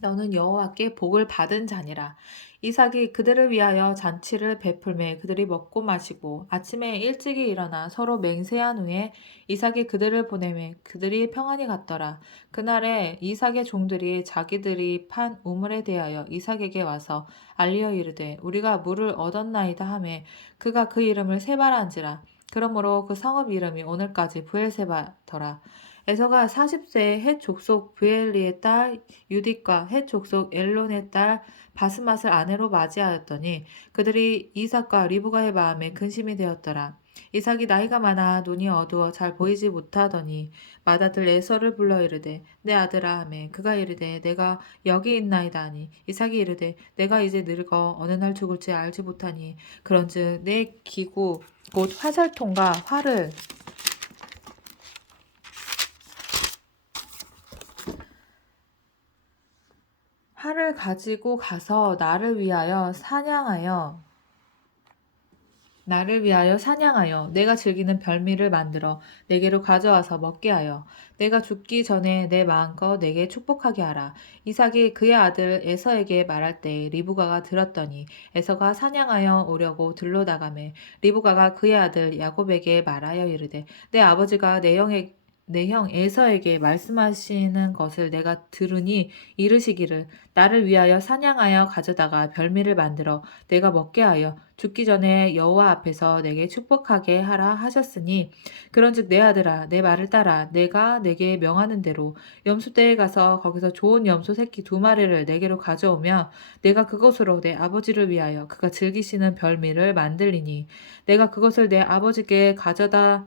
너는 여호와께 복을 받은 자니라. 이삭이 그들을 위하여 잔치를 베풀매 그들이 먹고 마시고 아침에 일찍이 일어나 서로 맹세한 후에 이삭이 그들을 보내매 그들이 평안히 갔더라. 그날에 이삭의 종들이 자기들이 판 우물에 대하여 이삭에게 와서 알리어 이르되 우리가 물을 얻었나이다 하매 그가 그 이름을 세바란지라. 그러므로 그 성읍 이름이 오늘까지 브엘세바더라. 에서가 40세에 헷 족속 브엘리의 딸 유딕과 헷 족속 엘론의 딸 바스맛을 아내로 맞이하였더니 그들이 이삭과 리브가의 마음에 근심이 되었더라. 이삭이 나이가 많아 눈이 어두워 잘 보이지 못하더니 맏아들 에서를 불러 이르되 내 아들아 하매 그가 이르되 내가 여기 있나이다 하니 이삭이 이르되 내가 이제 늙어 어느 날 죽을지 알지 못하니 그런즉 내 기구 곧 화살통과 활을 가지고 가서 나를 위하여 사냥하여 내가 즐기는 별미를 만들어 내게로 가져와서 먹게 하여 내가 죽기 전에 내 마음껏 내게 축복하게 하라. 이삭이 그의 아들 에서에게 말할 때에 리브가가 들었더니 에서가 사냥하여 오려고 들로 나가매 리브가가 그의 아들 야곱에게 말하여 이르되 내 아버지가 내 형 에서에게 말씀하시는 것을 내가 들으니 이르시기를 나를 위하여 사냥하여 가져다가 별미를 만들어 내가 먹게 하여 죽기 전에 여호와 앞에서 내게 축복하게 하라 하셨으니 그런즉 내 아들아 내 말을 따라 내가 내게 명하는 대로 염소떼에 가서 거기서 좋은 염소 새끼 2마리를 내게로 가져오며 내가 그것으로 내 아버지를 위하여 그가 즐기시는 별미를 만들리니 내가 그것을 내 아버지께 가져다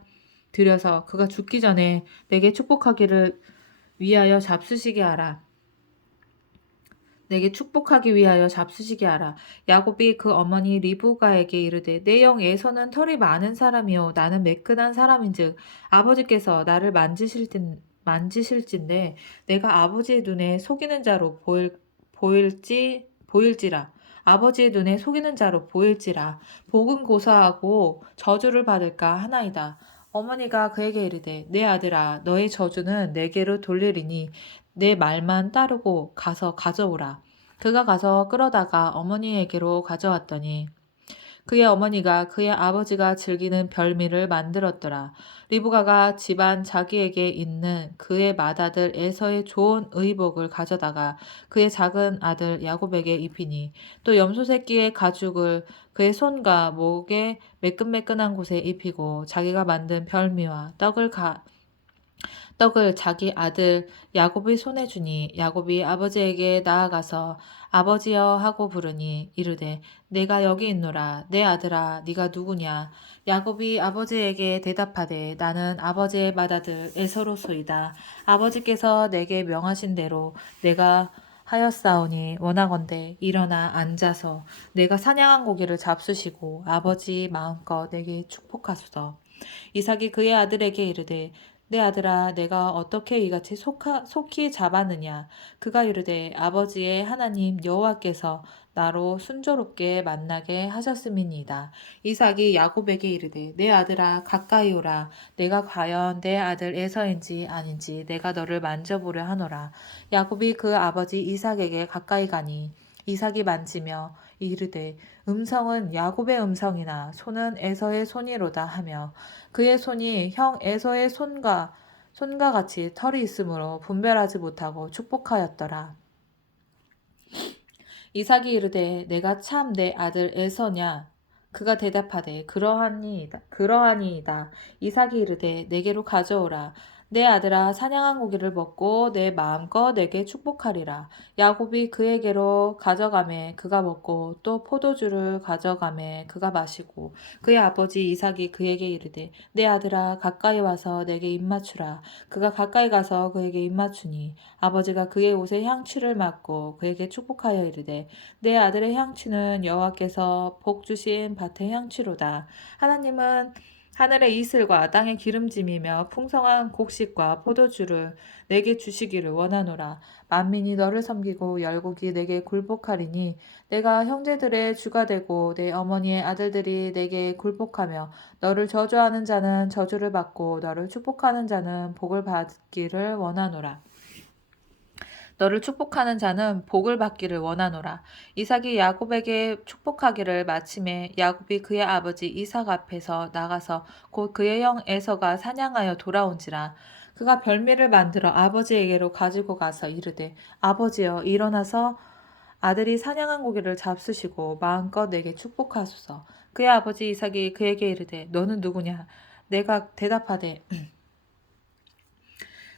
드려서 그가 죽기 전에 내게 축복하기를 위하여 잡수시게 하라. 내게 축복하기 위하여 잡수시게 하라. 야곱이 그 어머니 리브가에게 이르되 내 형 에서는 털이 많은 사람이요 나는 매끈한 사람인즉 아버지께서 나를 만지실진데 내가 아버지의 눈에 속이는 자로 보일지라. 아버지의 눈에 속이는 자로 보일지라. 복은 고사하고 저주를 받을까 하나이다. 어머니가 그에게 이르되 내 아들아 너의 저주는 내게로 돌리리니 내 말만 따르고 가서 가져오라. 그가 가서 끌어다가 어머니에게로 가져왔더니 그의 어머니가 그의 아버지가 즐기는 별미를 만들었더라. 리브가가 집안 자기에게 있는 그의 맏아들 에서의 좋은 의복을 가져다가 그의 작은 아들 야곱에게 입히니 또 염소 새끼의 가죽을 그의 손과 목에 매끈매끈한 곳에 입히고 자기가 만든 별미와 떡을 자기 아들 야곱의 손에 주니 야곱이 아버지에게 나아가서 아버지여 하고 부르니 이르되 내가 여기 있노라. 내 아들아 네가 누구냐. 야곱이 아버지에게 대답하되 나는 아버지의 맏아들 에서로소이다. 아버지께서 내게 명하신 대로 내가 하였사오니 원하건대 일어나 앉아서 내가 사냥한 고기를 잡수시고 아버지 마음껏 내게 축복하소서. 이삭이 그의 아들에게 이르되 내 아들아 내가 어떻게 이같이 속히 잡았느냐. 그가 이르되 아버지의 하나님 여호와께서 나로 순조롭게 만나게 하셨음이니이다. 이삭이 야곱에게 이르되 내 아들아 가까이 오라. 내가 과연 내 아들 에서인지 아닌지 내가 너를 만져보려 하노라. 야곱이 그 아버지 이삭에게 가까이 가니 이삭이 만지며 이르되 음성은 야곱의 음성이나 손은 에서의 손이로다 하며 그의 손이 형 에서의 손과 같이 털이 있으므로 분별하지 못하고 축복하였더라. 이삭이 이르되 내가 참 내 아들 에서냐. 그가 대답하되 그러하니이다. 이삭이 이르되 내게로 가져오라. 내 아들아 사냥한 고기를 먹고 내 마음껏 내게 축복하리라. 야곱이 그에게로 가져가매 그가 먹고 또 포도주를 가져가매 그가 마시고 그의 아버지 이삭이 그에게 이르되 내 아들아 가까이 와서 내게 입맞추라. 그가 가까이 가서 그에게 입맞추니 아버지가 그의 옷에 향취를 맡고 그에게 축복하여 이르되 내 아들의 향취는 여호와께서 복 주신 밭의 향취로다. 하나님은 하늘의 이슬과 땅의 기름짐이며 풍성한 곡식과 포도주를 내게 주시기를 원하노라. 만민이 너를 섬기고 열국이 내게 굴복하리니 내가 형제들의 주가 되고 내 어머니의 아들들이 내게 굴복하며 너를 저주하는 자는 저주를 받고 너를 축복하는 자는 복을 받기를 원하노라. 너를 축복하는 자는 복을 받기를 원하노라. 이삭이 야곱에게 축복하기를 마침에 야곱이 그의 아버지 이삭 앞에서 나가서 곧 그의 형 에서가 사냥하여 돌아온지라. 그가 별미를 만들어 아버지에게로 가지고 가서 이르되 아버지여 일어나서 아들이 사냥한 고기를 잡수시고 마음껏 내게 축복하소서. 그의 아버지 이삭이 그에게 이르되 너는 누구냐. 내가 대답하되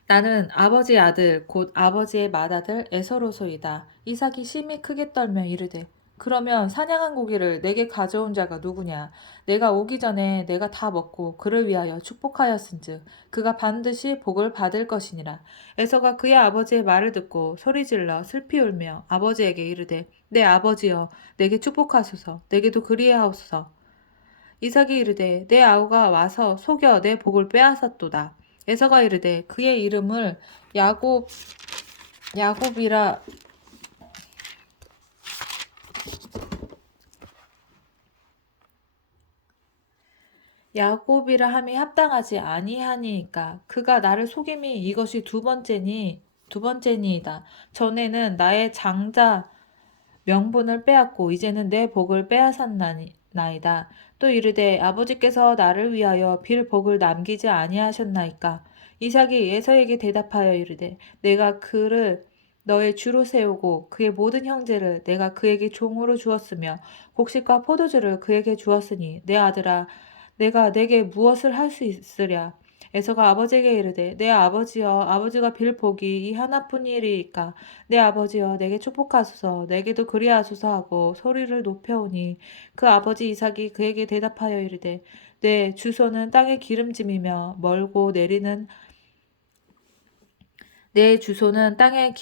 나는 아버지의 아들 곧 아버지의 맏아들 에서로소이다. 이삭이 심히 크게 떨며 이르되 그러면 사냥한 고기를 내게 가져온 자가 누구냐. 내가 오기 전에 내가 다 먹고 그를 위하여 축복하였은즉 그가 반드시 복을 받을 것이니라. 에서가 그의 아버지의 말을 듣고 소리질러 슬피 울며 아버지에게 이르되 내 아버지여 내게 축복하소서. 내게도 그리하옵소서. 이삭이 이르되 내 아우가 와서 속여 내 복을 빼앗았도다. 에서가 이르되 그의 이름을 야곱이라 야곱이라 함이 합당하지 아니하니까 그가 나를 속임이 이것이 두 번째니이다. 전에는 나의 장자 명분을 빼앗고 이제는 내 복을 빼앗았나이다. 또 이르되 아버지께서 나를 위하여 빌 복을 남기지 아니하셨나이까. 이삭이 에서에게 대답하여 이르되 내가 그를 너의 주로 세우고 그의 모든 형제를 내가 그에게 종으로 주었으며 곡식과 포도주를 그에게 주었으니 내 아들아 내가 내게 무엇을 할 수 있으랴. 에서가 아버지에게 이르되 내 아버지여 아버지가 빌 복이 이 하나뿐이리이까. 내 아버지여 내게 축복하소서. 내게도 그리하소서 하고 소리를 높여오니 그 아버지 이삭이 그에게 대답하여 이르되 내 주소는 땅의 기름짐이며 멀고 내리는 내 주소는 땅의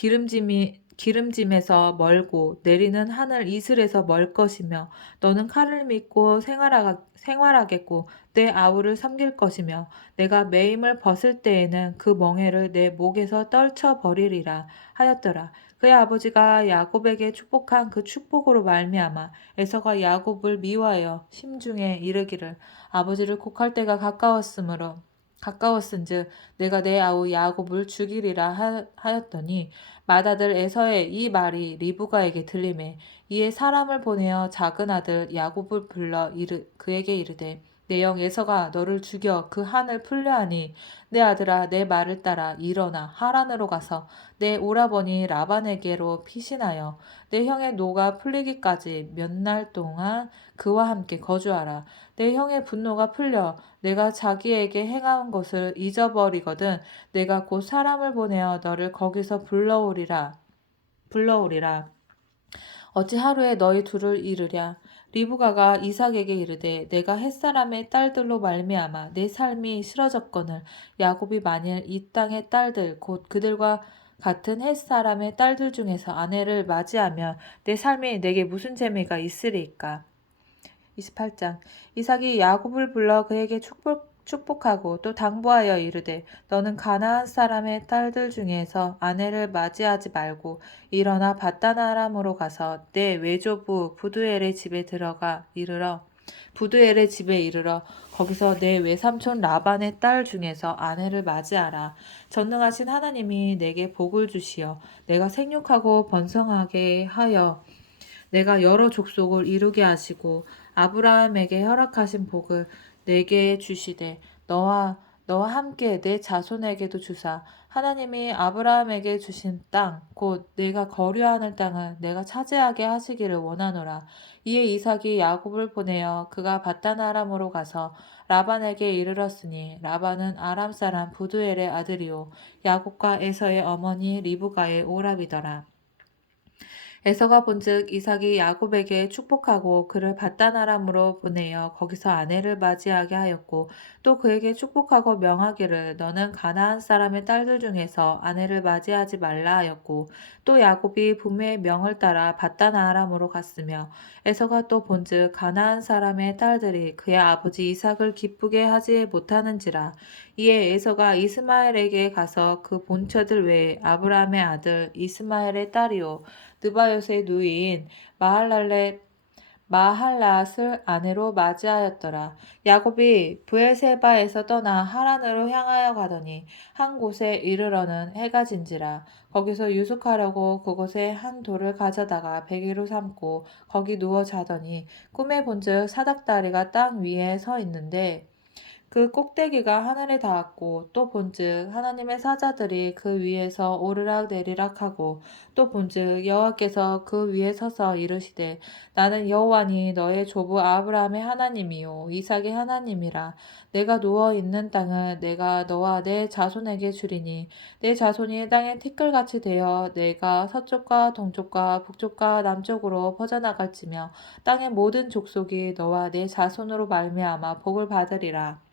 기름짐에서 멀고 내리는 하늘 이슬에서 멀 것이며 너는 칼을 믿고 생활하겠고 내 아우를 섬길 것이며 내가 매임을 벗을 때에는 그 멍에를 내 목에서 떨쳐 버리리라 하였더라. 그의 아버지가 야곱에게 축복한 그 축복으로 말미암아 에서가 야곱을 미워하여 심중에 이르기를 아버지를 곡할 때가 가까웠으므로 가까웠은즉 내가 내 아우 야곱을 죽이리라 하였더니 맏아들 에서의 이 말이 리브가에게 들리매 이에 사람을 보내어 작은 아들 야곱을 불러 그에게 이르되 내 영 에서가 너를 죽여 그 한을 풀려하니 내 아들아 내 말을 따라 일어나 하란으로 가서 내 오라버니 라반에게로 피신하여 내 형의 노가 풀리기까지 몇 날 동안 그와 함께 거주하라. 내 형의 분노가 풀려 내가 자기에게 행한 것을 잊어버리거든 내가 곧 사람을 보내어 너를 거기서 불러오리라. 어찌 하루에 너희 둘을 이르랴. 리브가가 이삭에게 이르되 내가 햇사람의 딸들로 말미암아 내 삶이 싫어졌거늘 야곱이 만일 이 땅의 딸들 곧 그들과 같은 햇사람의 딸들 중에서 아내를 맞이하면 내 삶이 내게 무슨 재미가 있으리이까. 28장 이삭이 야곱을 불러 그에게 축복하고 또 당부하여 이르되 너는 가나안 사람의 딸들 중에서 아내를 맞이하지 말고 일어나 밧단 아람으로 가서 내 외조부 부두엘의 집에 이르러 거기서 내 외삼촌 라반의 딸 중에서 아내를 맞이하라. 전능하신 하나님이 내게 복을 주시어 내가 생육하고 번성하게 하여 내가 여러 족속을 이루게 하시고 아브라함에게 허락하신 복을 내게 주시되 너와 함께 내 자손에게도 주사 하나님이 아브라함에게 주신 땅 곧 내가 거류하는 땅을 내가 차지하게 하시기를 원하노라. 이에 이삭이 야곱을 보내어 그가 밧단 아람으로 가서 라반에게 이르렀으니 라반은 아람 사람 부두엘의 아들이요 야곱과 에서의 어머니 리브가의 오랍이더라. 에서가 본즉 이삭이 야곱에게 축복하고 그를 밧단 아람으로 보내어 거기서 아내를 맞이하게 하였고 또 그에게 축복하고 명하기를 너는 가나안 사람의 딸들 중에서 아내를 맞이하지 말라 하였고 또 야곱이 부모의 명을 따라 밧단 아람으로 갔으며 에서가 또 본즉 가나안 사람의 딸들이 그의 아버지 이삭을 기쁘게 하지 못하는지라 이에 에서가 이스마엘에게 가서 그 본처들 외에 아브라함의 아들 이스마엘의 딸이요 느바요의 누이인 마할랏을 아내로 맞이하였더라. 야곱이 브엘세바에서 떠나 하란으로 향하여 가더니 한 곳에 이르러는 해가 진지라. 거기서 유숙하려고 그곳에 한 돌을 가져다가 베개로 삼고 거기 누워 자더니 꿈에 본즉 사닥다리가 땅 위에 서 있는데 그 꼭대기가 하늘에 닿았고 또 본즉 하나님의 사자들이 그 위에서 오르락 내리락 하고 또 본즉 여호와께서 그 위에 서서 이르시되 나는 여호와니 너의 조부 아브라함의 하나님이요 이삭의 하나님이라 내가 누워 있는 땅을 내가 너와 내 자손에게 주리니 내 자손이 땅의 티끌같이 되어 내가 서쪽과 동쪽과 북쪽과 남쪽으로 퍼져나갈지며 땅의 모든 족속이 너와 내 자손으로 말미암아 복을 받으리라.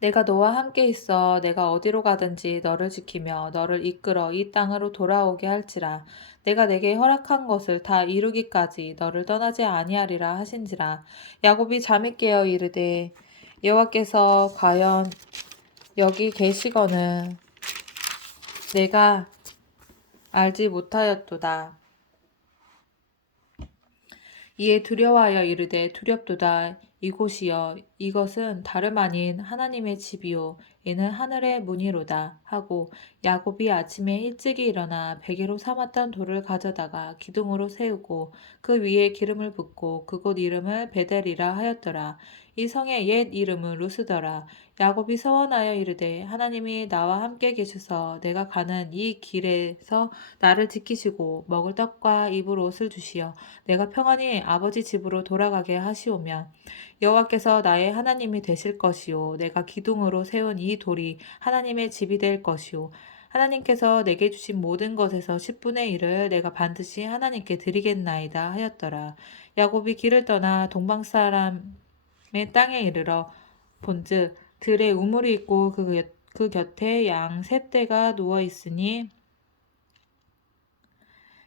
내가 너와 함께 있어 내가 어디로 가든지 너를 지키며 너를 이끌어 이 땅으로 돌아오게 할지라. 내가 내게 허락한 것을 다 이루기까지 너를 떠나지 아니하리라 하신지라. 야곱이 잠이 깨어 이르되 여호와께서 과연 여기 계시거늘 내가 알지 못하였도다. 이에 두려워하여 이르되 두렵도다. 이곳이여 이것은 다름 아닌 하나님의 집이요 이는 하늘의 문이로다 하고 야곱이 아침에 일찍이 일어나 베개로 삼았던 돌을 가져다가 기둥으로 세우고 그 위에 기름을 붓고 그곳 이름을 베델이라 하였더라. 이 성의 옛 이름은 루스더라. 야곱이 서원하여 이르되 하나님이 나와 함께 계셔서 내가 가는 이 길에서 나를 지키시고 먹을 떡과 입을 옷을 주시어 내가 평안히 아버지 집으로 돌아가게 하시오며 여호와께서 나의 하나님이 되실 것이요 내가 기둥으로 세운 이 돌이 하나님의 집이 될 것이요 하나님께서 내게 주신 모든 것에서 10분의 1을 내가 반드시 하나님께 드리겠나이다 하였더라. 야곱이 길을 떠나 동방 사람의 땅에 이르러 본즉 들에 우물이 있고 그 곁에 양 세 떼가 누워 있으니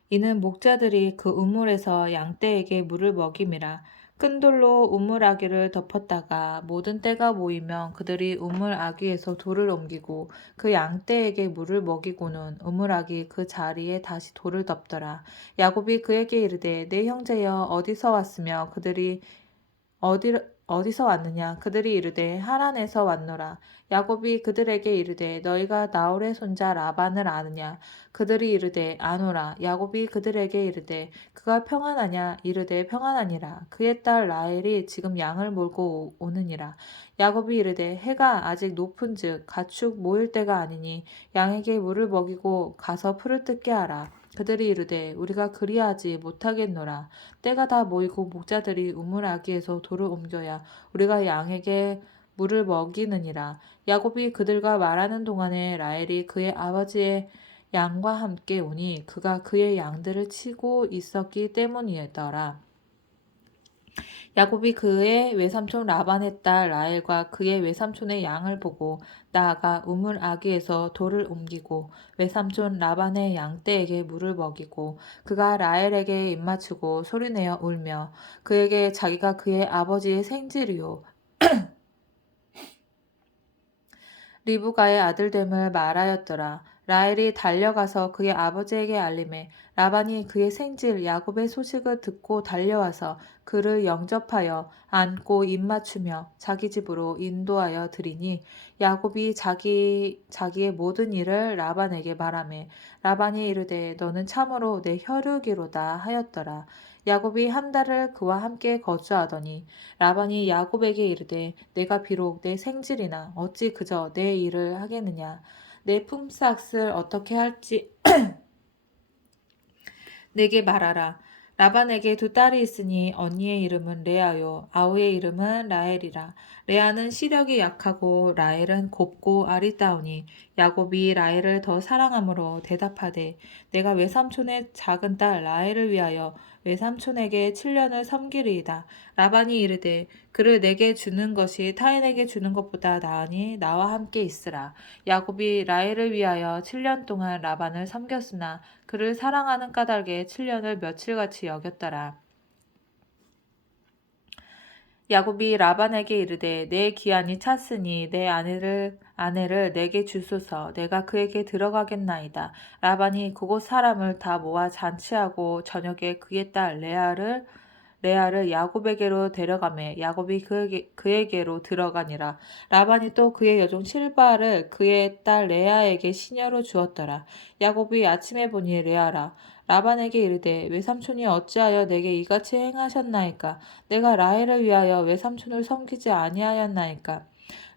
이는 목자들이 그 우물에서 양떼에게 물을 먹임이라. 큰 돌로 우물 아귀를 덮었다가 모든 떼가 모이면 그들이 우물 아귀에서 돌을 옮기고 그 양떼에게 물을 먹이고는 우물 아귀 그 자리에 다시 돌을 덮더라. 야곱이 그에게 이르되 내 형제여 어디서 왔으며 그들이 어디서 왔느냐? 그들이 이르되 하란에서 왔노라. 야곱이 그들에게 이르되 너희가 나홀의 손자 라반을 아느냐? 그들이 이르되 아노라. 야곱이 그들에게 이르되 그가 평안하냐? 이르되 평안하니라. 그의 딸 라헬이 지금 양을 몰고 오느니라. 야곱이 이르되 해가 아직 높은즉 가축 모일 때가 아니니 양에게 물을 먹이고 가서 풀을 뜯게 하라. 그들이 이르되 우리가 그리하지 못하겠노라. 때가 다 모이고 목자들이 우물아기에서 돌을 옮겨야 우리가 양에게 물을 먹이느니라. 야곱이 그들과 말하는 동안에 라헬이 그의 아버지의 양과 함께 오니 그가 그의 양들을 치고 있었기 때문이더라. 야곱이 그의 외삼촌 라반의 딸 라헬과 그의 외삼촌의 양을 보고 나아가 우물 아기에서 돌을 옮기고 외삼촌 라반의 양떼에게 물을 먹이고 그가 라헬에게 입맞추고 소리내어 울며 그에게 자기가 그의 아버지의 생질이요 리브가의 아들됨을 말하였더라. 라헬이 달려가서 그의 아버지에게 알림해 라반이 그의 생질 야곱의 소식을 듣고 달려와서 그를 영접하여 안고 입맞추며 자기 집으로 인도하여 드리니 야곱이 자기의 모든 일을 라반에게 말하매 라반이 이르되 너는 참으로 내 혈육이로다 하였더라. 야곱이 한 달을 그와 함께 거주하더니 라반이 야곱에게 이르되 내가 비록 내 생질이나 어찌 그저 내 일을 하겠느냐 내 품삯을 어떻게 할지 내게 말하라. 라반에게 두 딸이 있으니 언니의 이름은 레아요 아우의 이름은 라헬이라. 레아는 시력이 약하고 라헬은 곱고 아리따우니 야곱이 라헬을 더 사랑함으로 대답하되 내가 외삼촌의 작은 딸 라헬을 위하여 외삼촌에게 7년을 섬기리이다. 라반이 이르되 그를 내게 주는 것이 타인에게 주는 것보다 나으니 나와 함께 있으라. 야곱이 라헬을 위하여 7년 동안 라반을 섬겼으나 그를 사랑하는 까닭에 7년을 며칠같이 여겼더라. 야곱이 라반에게 이르되 내 기한이 찼으니 내 아내를 내게 주소서. 내가 그에게 들어가겠나이다. 라반이 그곳 사람을 다 모아 잔치하고 저녁에 그의 딸 레아를 야곱에게로 데려가매 야곱이 그에게로 들어가니라. 라반이 또 그의 여종 실바를 그의 딸 레아에게 시녀로 주었더라. 야곱이 아침에 보니 레아라. 라반에게 이르되 외삼촌이 어찌하여 내게 이같이 행하셨나이까? 내가 라헬을 위하여 외삼촌을 섬기지 아니하였나이까?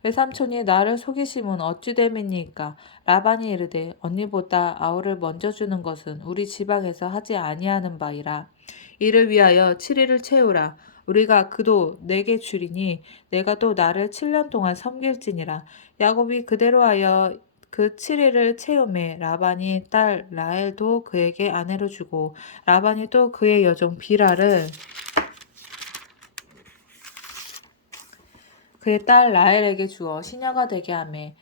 외삼촌이 나를 속이심은 어찌 됨이니까? 라반이 이르되 언니보다 아우를 먼저 주는 것은 우리 지방에서 하지 아니하는 바이라. 이를 위하여 7일을 채우라. 우리가 그도 내게 주리니 내가 또 나를 7년 동안 섬길지니라. 야곱이 그대로 하여 그 7일을 채우매 라반이 딸 라헬도 그에게 아내로 주고 라반이 또 그의 여종 비라를 그의 딸 라헬에게 주어 시녀가 되게 하매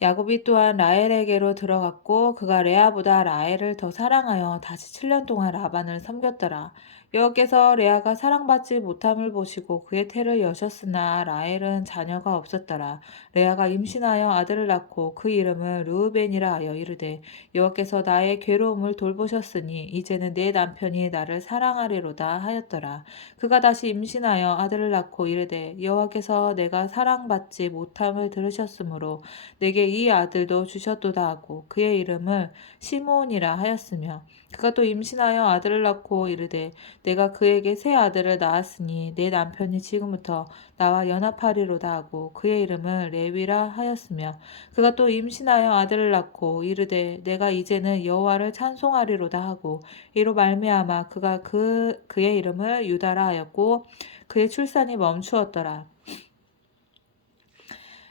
야곱이 또한 라헬에게로 들어갔고 그가 레아보다 라헬을 더 사랑하여 다시 7년 동안 라반을 섬겼더라. 여호와께서 레아가 사랑받지 못함을 보시고 그의 태를 여셨으나 라헬은 자녀가 없었더라. 레아가 임신하여 아들을 낳고 그 이름을 르우벤이라 하여 이르되 여호와께서 나의 괴로움을 돌보셨으니 이제는 내 남편이 나를 사랑하리로다 하였더라. 그가 다시 임신하여 아들을 낳고 이르되 여호와께서 내가 사랑받지 못함을 들으셨으므로 내게 이 아들도 주셨도다 하고 그의 이름을 시므온이라 하였으며 그가 또 임신하여 아들을 낳고 이르되 내가 그에게 새 아들을 낳았으니 내 남편이 지금부터 나와 연합하리로다 하고 그의 이름을 레위라 하였으며 그가 또 임신하여 아들을 낳고 이르되 내가 이제는 여호와를 찬송하리로다 하고 이로 말미암아 그가 그의 이름을 유다라 하였고 그의 출산이 멈추었더라.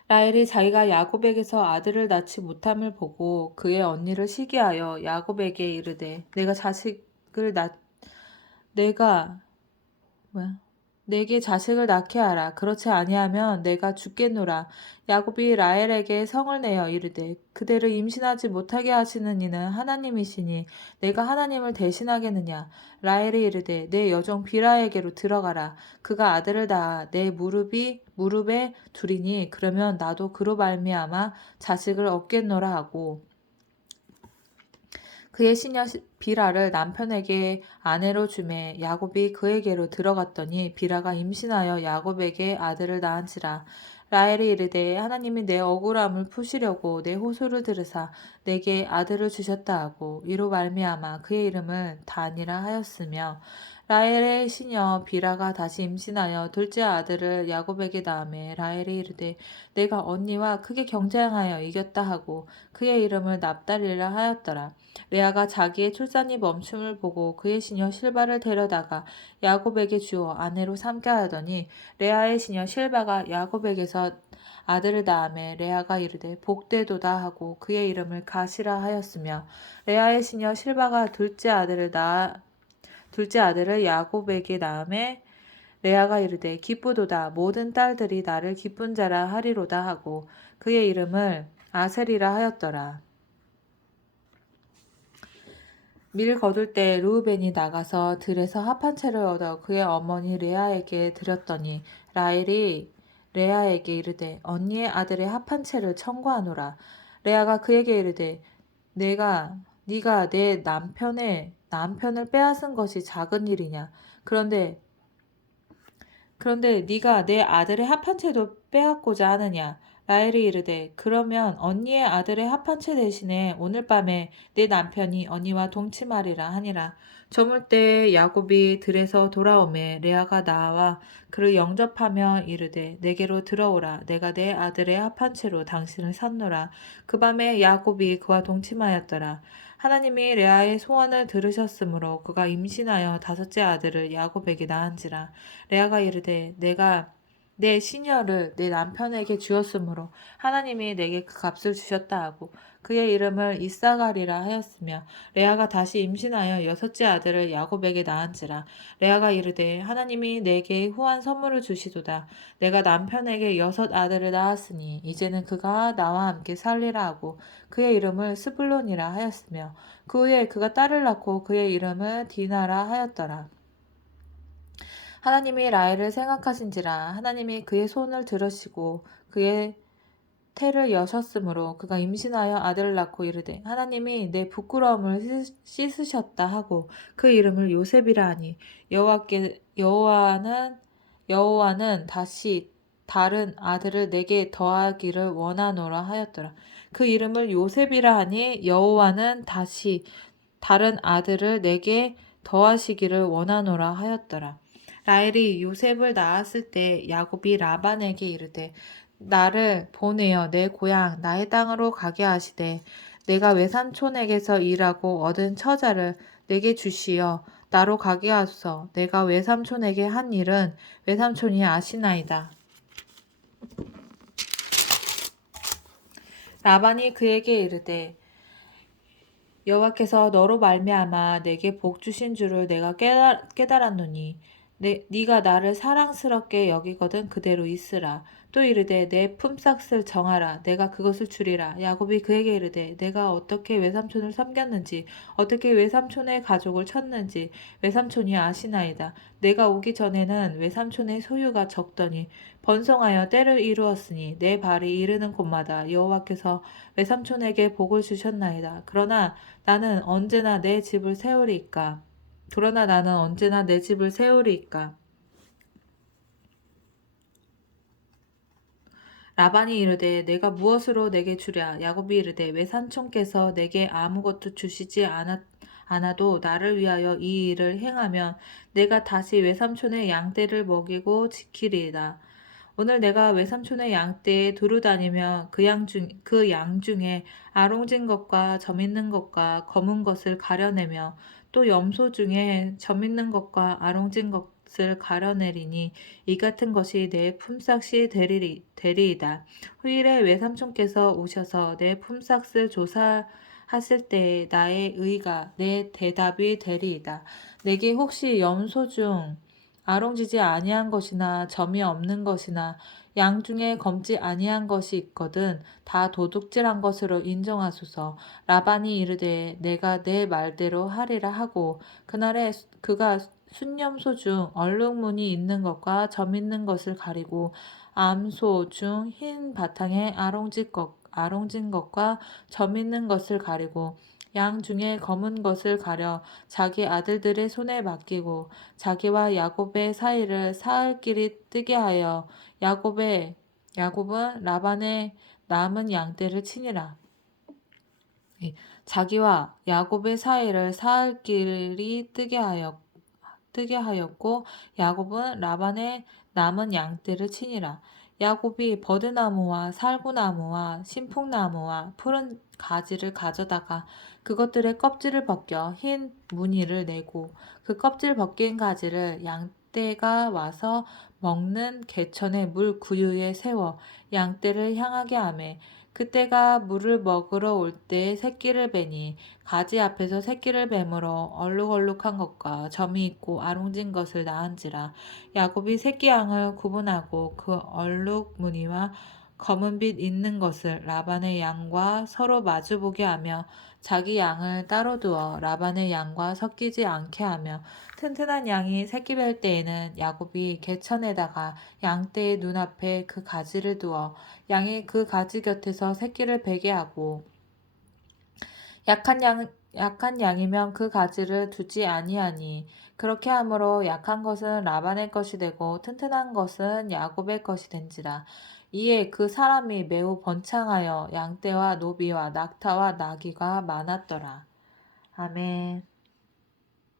라헬이 자기가 야곱에게서 아들을 낳지 못함을 보고 그의 언니를 시기하여 야곱에게 이르되 내가 내게 자식을 낳게 하라. 그렇지 아니하면 내가 죽겠노라. 야곱이 라헬에게 성을 내어 이르되 그대를 임신하지 못하게 하시는 이는 하나님이시니 내가 하나님을 대신하겠느냐. 라헬이 이르되 내 여종 비라에게로 들어가라. 그가 아들을 낳아 내 무릎에 두리니 그러면 나도 그로 말미암아 자식을 얻겠노라 하고 그의 시녀 비라를 남편에게 아내로 주매 야곱이 그에게로 들어갔더니 비라가 임신하여 야곱에게 아들을 낳은지라. 라헬이 이르되 하나님이 내 억울함을 푸시려고 내 호소를 들으사 내게 아들을 주셨다 하고 이로 말미암아 그의 이름을 단이라 하였으며 라헬의 시녀 비라가 다시 임신하여 둘째 아들을 야곱에게 낳으매 라헬이 이르되 내가 언니와 크게 경쟁하여 이겼다 하고 그의 이름을 납달리라 하였더라. 레아가 자기의 출산이 멈춤을 보고 그의 시녀 실바를 데려다가 야곱에게 주어 아내로 삼게 하더니 레아의 시녀 실바가 야곱에게서 아들을 낳으매 레아가 이르되 복되도다 하고 그의 이름을 가시라 하였으며 레아의 시녀 실바가 둘째 아들을 야곱에게 낳으매 레아가 이르되 기쁘도다 모든 딸들이 나를 기쁜 자라 하리로다 하고 그의 이름을 아셀이라 하였더라. 밀 거둘 때 르우벤이 나가서 들에서 합한 채를 얻어 그의 어머니 레아에게 드렸더니 라헬이 레아에게 이르되 언니의 아들의 합한 채를 청구하노라. 레아가 그에게 이르되 네가 내 남편을 빼앗은 것이 작은 일이냐. 그런데 네가 내 아들의 합한 채도 빼앗고자 하느냐. 라헬이 이르되 그러면 언니의 아들의 합한 채 대신에 오늘 밤에 내 남편이 언니와 동침하리라 하니라. 저물 때 야곱이 들에서 돌아오매 레아가 나와 그를 영접하며 이르되 내게로 들어오라. 내가 내 아들의 합한 채로 당신을 샀노라. 그 밤에 야곱이 그와 동침하였더라. 하나님이 레아의 소원을 들으셨으므로 그가 임신하여 다섯째 아들을 야곱에게 낳은지라. 레아가 이르되 내가 내 시녀를 내 남편에게 주었으므로 하나님이 내게 그 값을 주셨다 하고 그의 이름을 이사가리라 하였으며 레아가 다시 임신하여 여섯째 아들을 야곱에게 낳은지라. 레아가 이르되 하나님이 내게 후한 선물을 주시도다. 내가 남편에게 여섯 아들을 낳았으니 이제는 그가 나와 함께 살리라 하고 그의 이름을 스불론이라 하였으며 그 후에 그가 딸을 낳고 그의 이름을 디나라 하였더라. 하나님이 라헬을 생각하신지라. 하나님이 그의 손을 들으시고 그의 태를 여셨으므로 그가 임신하여 아들을 낳고 이르되 하나님이 내 부끄러움을 씻으셨다 하고 그 이름을 요셉이라 하니 여호와는 다시 다른 아들을 내게 더하기를 원하노라 하였더라. 그 이름을 요셉이라 하니 여호와는 다시 다른 아들을 내게 더하시기를 원하노라 하였더라. 라헬이 요셉을 낳았을 때 야곱이 라반에게 이르되 나를 보내어 내 고향 나의 땅으로 가게 하시되 내가 외삼촌에게서 일하고 얻은 처자를 내게 주시어 나로 가게 하소서. 내가 외삼촌에게 한 일은 외삼촌이 아시나이다. 라반이 그에게 이르되 여호와께서 너로 말미암아 내게 복 주신 줄을 내가 깨달았노니 네가 나를 사랑스럽게 여기거든 그대로 있으라. 또 이르되 내 품삯을 정하라. 내가 그것을 주리라. 야곱이 그에게 이르되 내가 어떻게 외삼촌을 섬겼는지 어떻게 외삼촌의 가족을 쳤는지 외삼촌이 아시나이다. 내가 오기 전에는 외삼촌의 소유가 적더니 번성하여 때를 이루었으니 내 발이 이르는 곳마다 여호와께서 외삼촌에게 복을 주셨나이다. 그러나 나는 언제나 내 집을 세우리이까. 라반이 이르되 내가 무엇으로 내게 주랴. 야곱이 이르되 외삼촌께서 내게 아무것도 주시지 않아도 나를 위하여 이 일을 행하면 내가 다시 외삼촌의 양떼를 먹이고 지키리이다. 오늘 내가 외삼촌의 양떼에 두루 다니며 그 양 중에 아롱진 것과 점 있는 것과 검은 것을 가려내며 또 염소 중에 점 있는 것과 아롱진 것을 가려내리니 이 같은 것이 내 품삯이 되리이다. 후일에 외삼촌께서 오셔서 내 품삯을 조사하실 때에 나의 의가 내 대답이 되리이다. 내게 혹시 염소 중 아롱지지 아니한 것이나 점이 없는 것이나 양 중에 검지 아니한 것이 있거든 다 도둑질한 것으로 인정하소서. 라반이 이르되 내가 내 말대로 하리라 하고 그날에 그가 순염소 중 얼룩무늬 있는 것과 점 있는 것을 가리고 암소 중 흰 바탕에 아롱진 것과 점 있는 것을 가리고 양 중에 검은 것을 가려 자기 아들들의 손에 맡기고 자기와 야곱의 사이를 사흘 길이 뜨게 하여 야곱은 라반의 남은 양떼를 치니라. 자기와 야곱의 사이를 사흘 길이 뜨게 하였고 야곱은 라반의 남은 양떼를 치니라. 야곱이 버드나무와 살구나무와 신풍나무와 푸른 가지를 가져다가 그것들의 껍질을 벗겨 흰 무늬를 내고 그 껍질 벗긴 가지를 양떼가 와서 먹는 개천의 물 구유에 세워 양떼를 향하게 하매 그때가 물을 먹으러 올 때 새끼를 베니 가지 앞에서 새끼를 뱀으로 얼룩얼룩한 것과 점이 있고 아롱진 것을 낳은지라. 야곱이 새끼 양을 구분하고 그 얼룩 무늬와 검은빛 있는 것을 라반의 양과 서로 마주보게 하며 자기 양을 따로 두어 라반의 양과 섞이지 않게 하며 튼튼한 양이 새끼 뵐 때에는 야곱이 개천에다가 양떼의 눈앞에 그 가지를 두어 양이 그 가지 곁에서 새끼를 베게 하고 약한 양이면 그 가지를 두지 아니하니 그렇게 함으로 약한 것은 라반의 것이 되고 튼튼한 것은 야곱의 것이 된지라. 이에 그 사람이 매우 번창하여 양떼와 노비와 낙타와 나귀가 많았더라. 아멘.